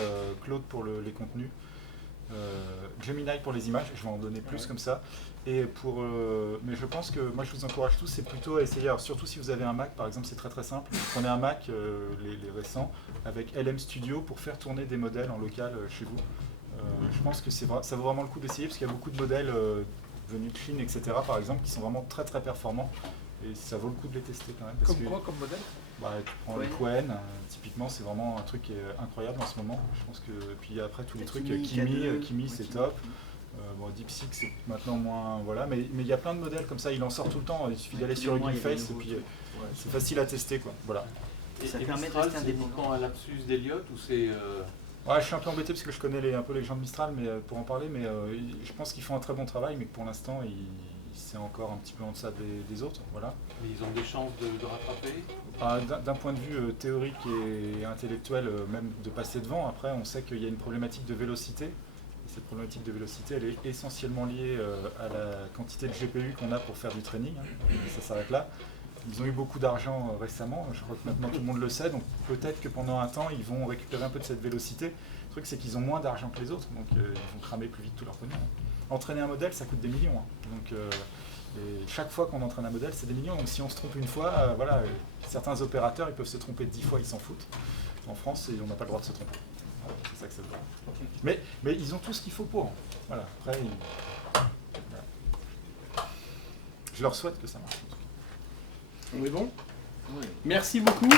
Claude pour les contenus. Gemini pour les images, je vais en donner plus comme ça. Et mais je pense que moi je vous encourage tous, c'est plutôt à essayer. Alors, surtout si vous avez un Mac par exemple, c'est très très simple. Vous prenez un Mac, les récents, avec LM Studio pour faire tourner des modèles en local chez vous. Je pense que ça vaut vraiment le coup d'essayer parce qu'il y a beaucoup de modèles venus de Chine, etc. par exemple, qui sont vraiment très très performants. Et ça vaut le coup de les tester quand même. Parce comme quoi comme modèle? Tu prends le Qwen, typiquement c'est vraiment un truc qui est incroyable en ce moment. Je pense que puis après tous les trucs, Kimi c'est top. DeepSeek c'est maintenant moins, voilà, mais il y a plein de modèles comme ça, il en sort tout le temps, il suffit d'aller sur Hugging Face et puis c'est facile à tester quoi, voilà. Et ça permet de rester indépendant. C'est un lapsus d'Eliott ou c'est... Ouais, je suis un peu embêté parce que je connais un peu les gens de Mistral mais, pour en parler, mais je pense qu'ils font un très bon travail, mais que pour l'instant c'est encore un petit peu en deçà des autres, voilà. Mais ils ont des chances de rattraper? D'un point de vue théorique et intellectuel, même de passer devant. Après on sait qu'il y a une problématique de vélocité. Cette problématique de vélocité, elle est essentiellement liée à la quantité de GPU qu'on a pour faire du training. Ça s'arrête là. Ils ont eu beaucoup d'argent récemment, je crois que maintenant tout le monde le sait, donc peut-être que pendant un temps, ils vont récupérer un peu de cette vélocité. Le truc, c'est qu'ils ont moins d'argent que les autres, donc ils vont cramer plus vite tout leur pognon. Entraîner un modèle, ça coûte des millions. Donc et chaque fois qu'on entraîne un modèle, c'est des millions. Donc si on se trompe une fois, voilà, certains opérateurs, ils peuvent se tromper 10 fois, ils s'en foutent. En France, on n'a pas le droit de se tromper. C'est ça que ça veut dire. Mais ils ont tout ce qu'il faut pour. Voilà. Après, je leur souhaite que ça marche. On est bon? Oui. Merci beaucoup.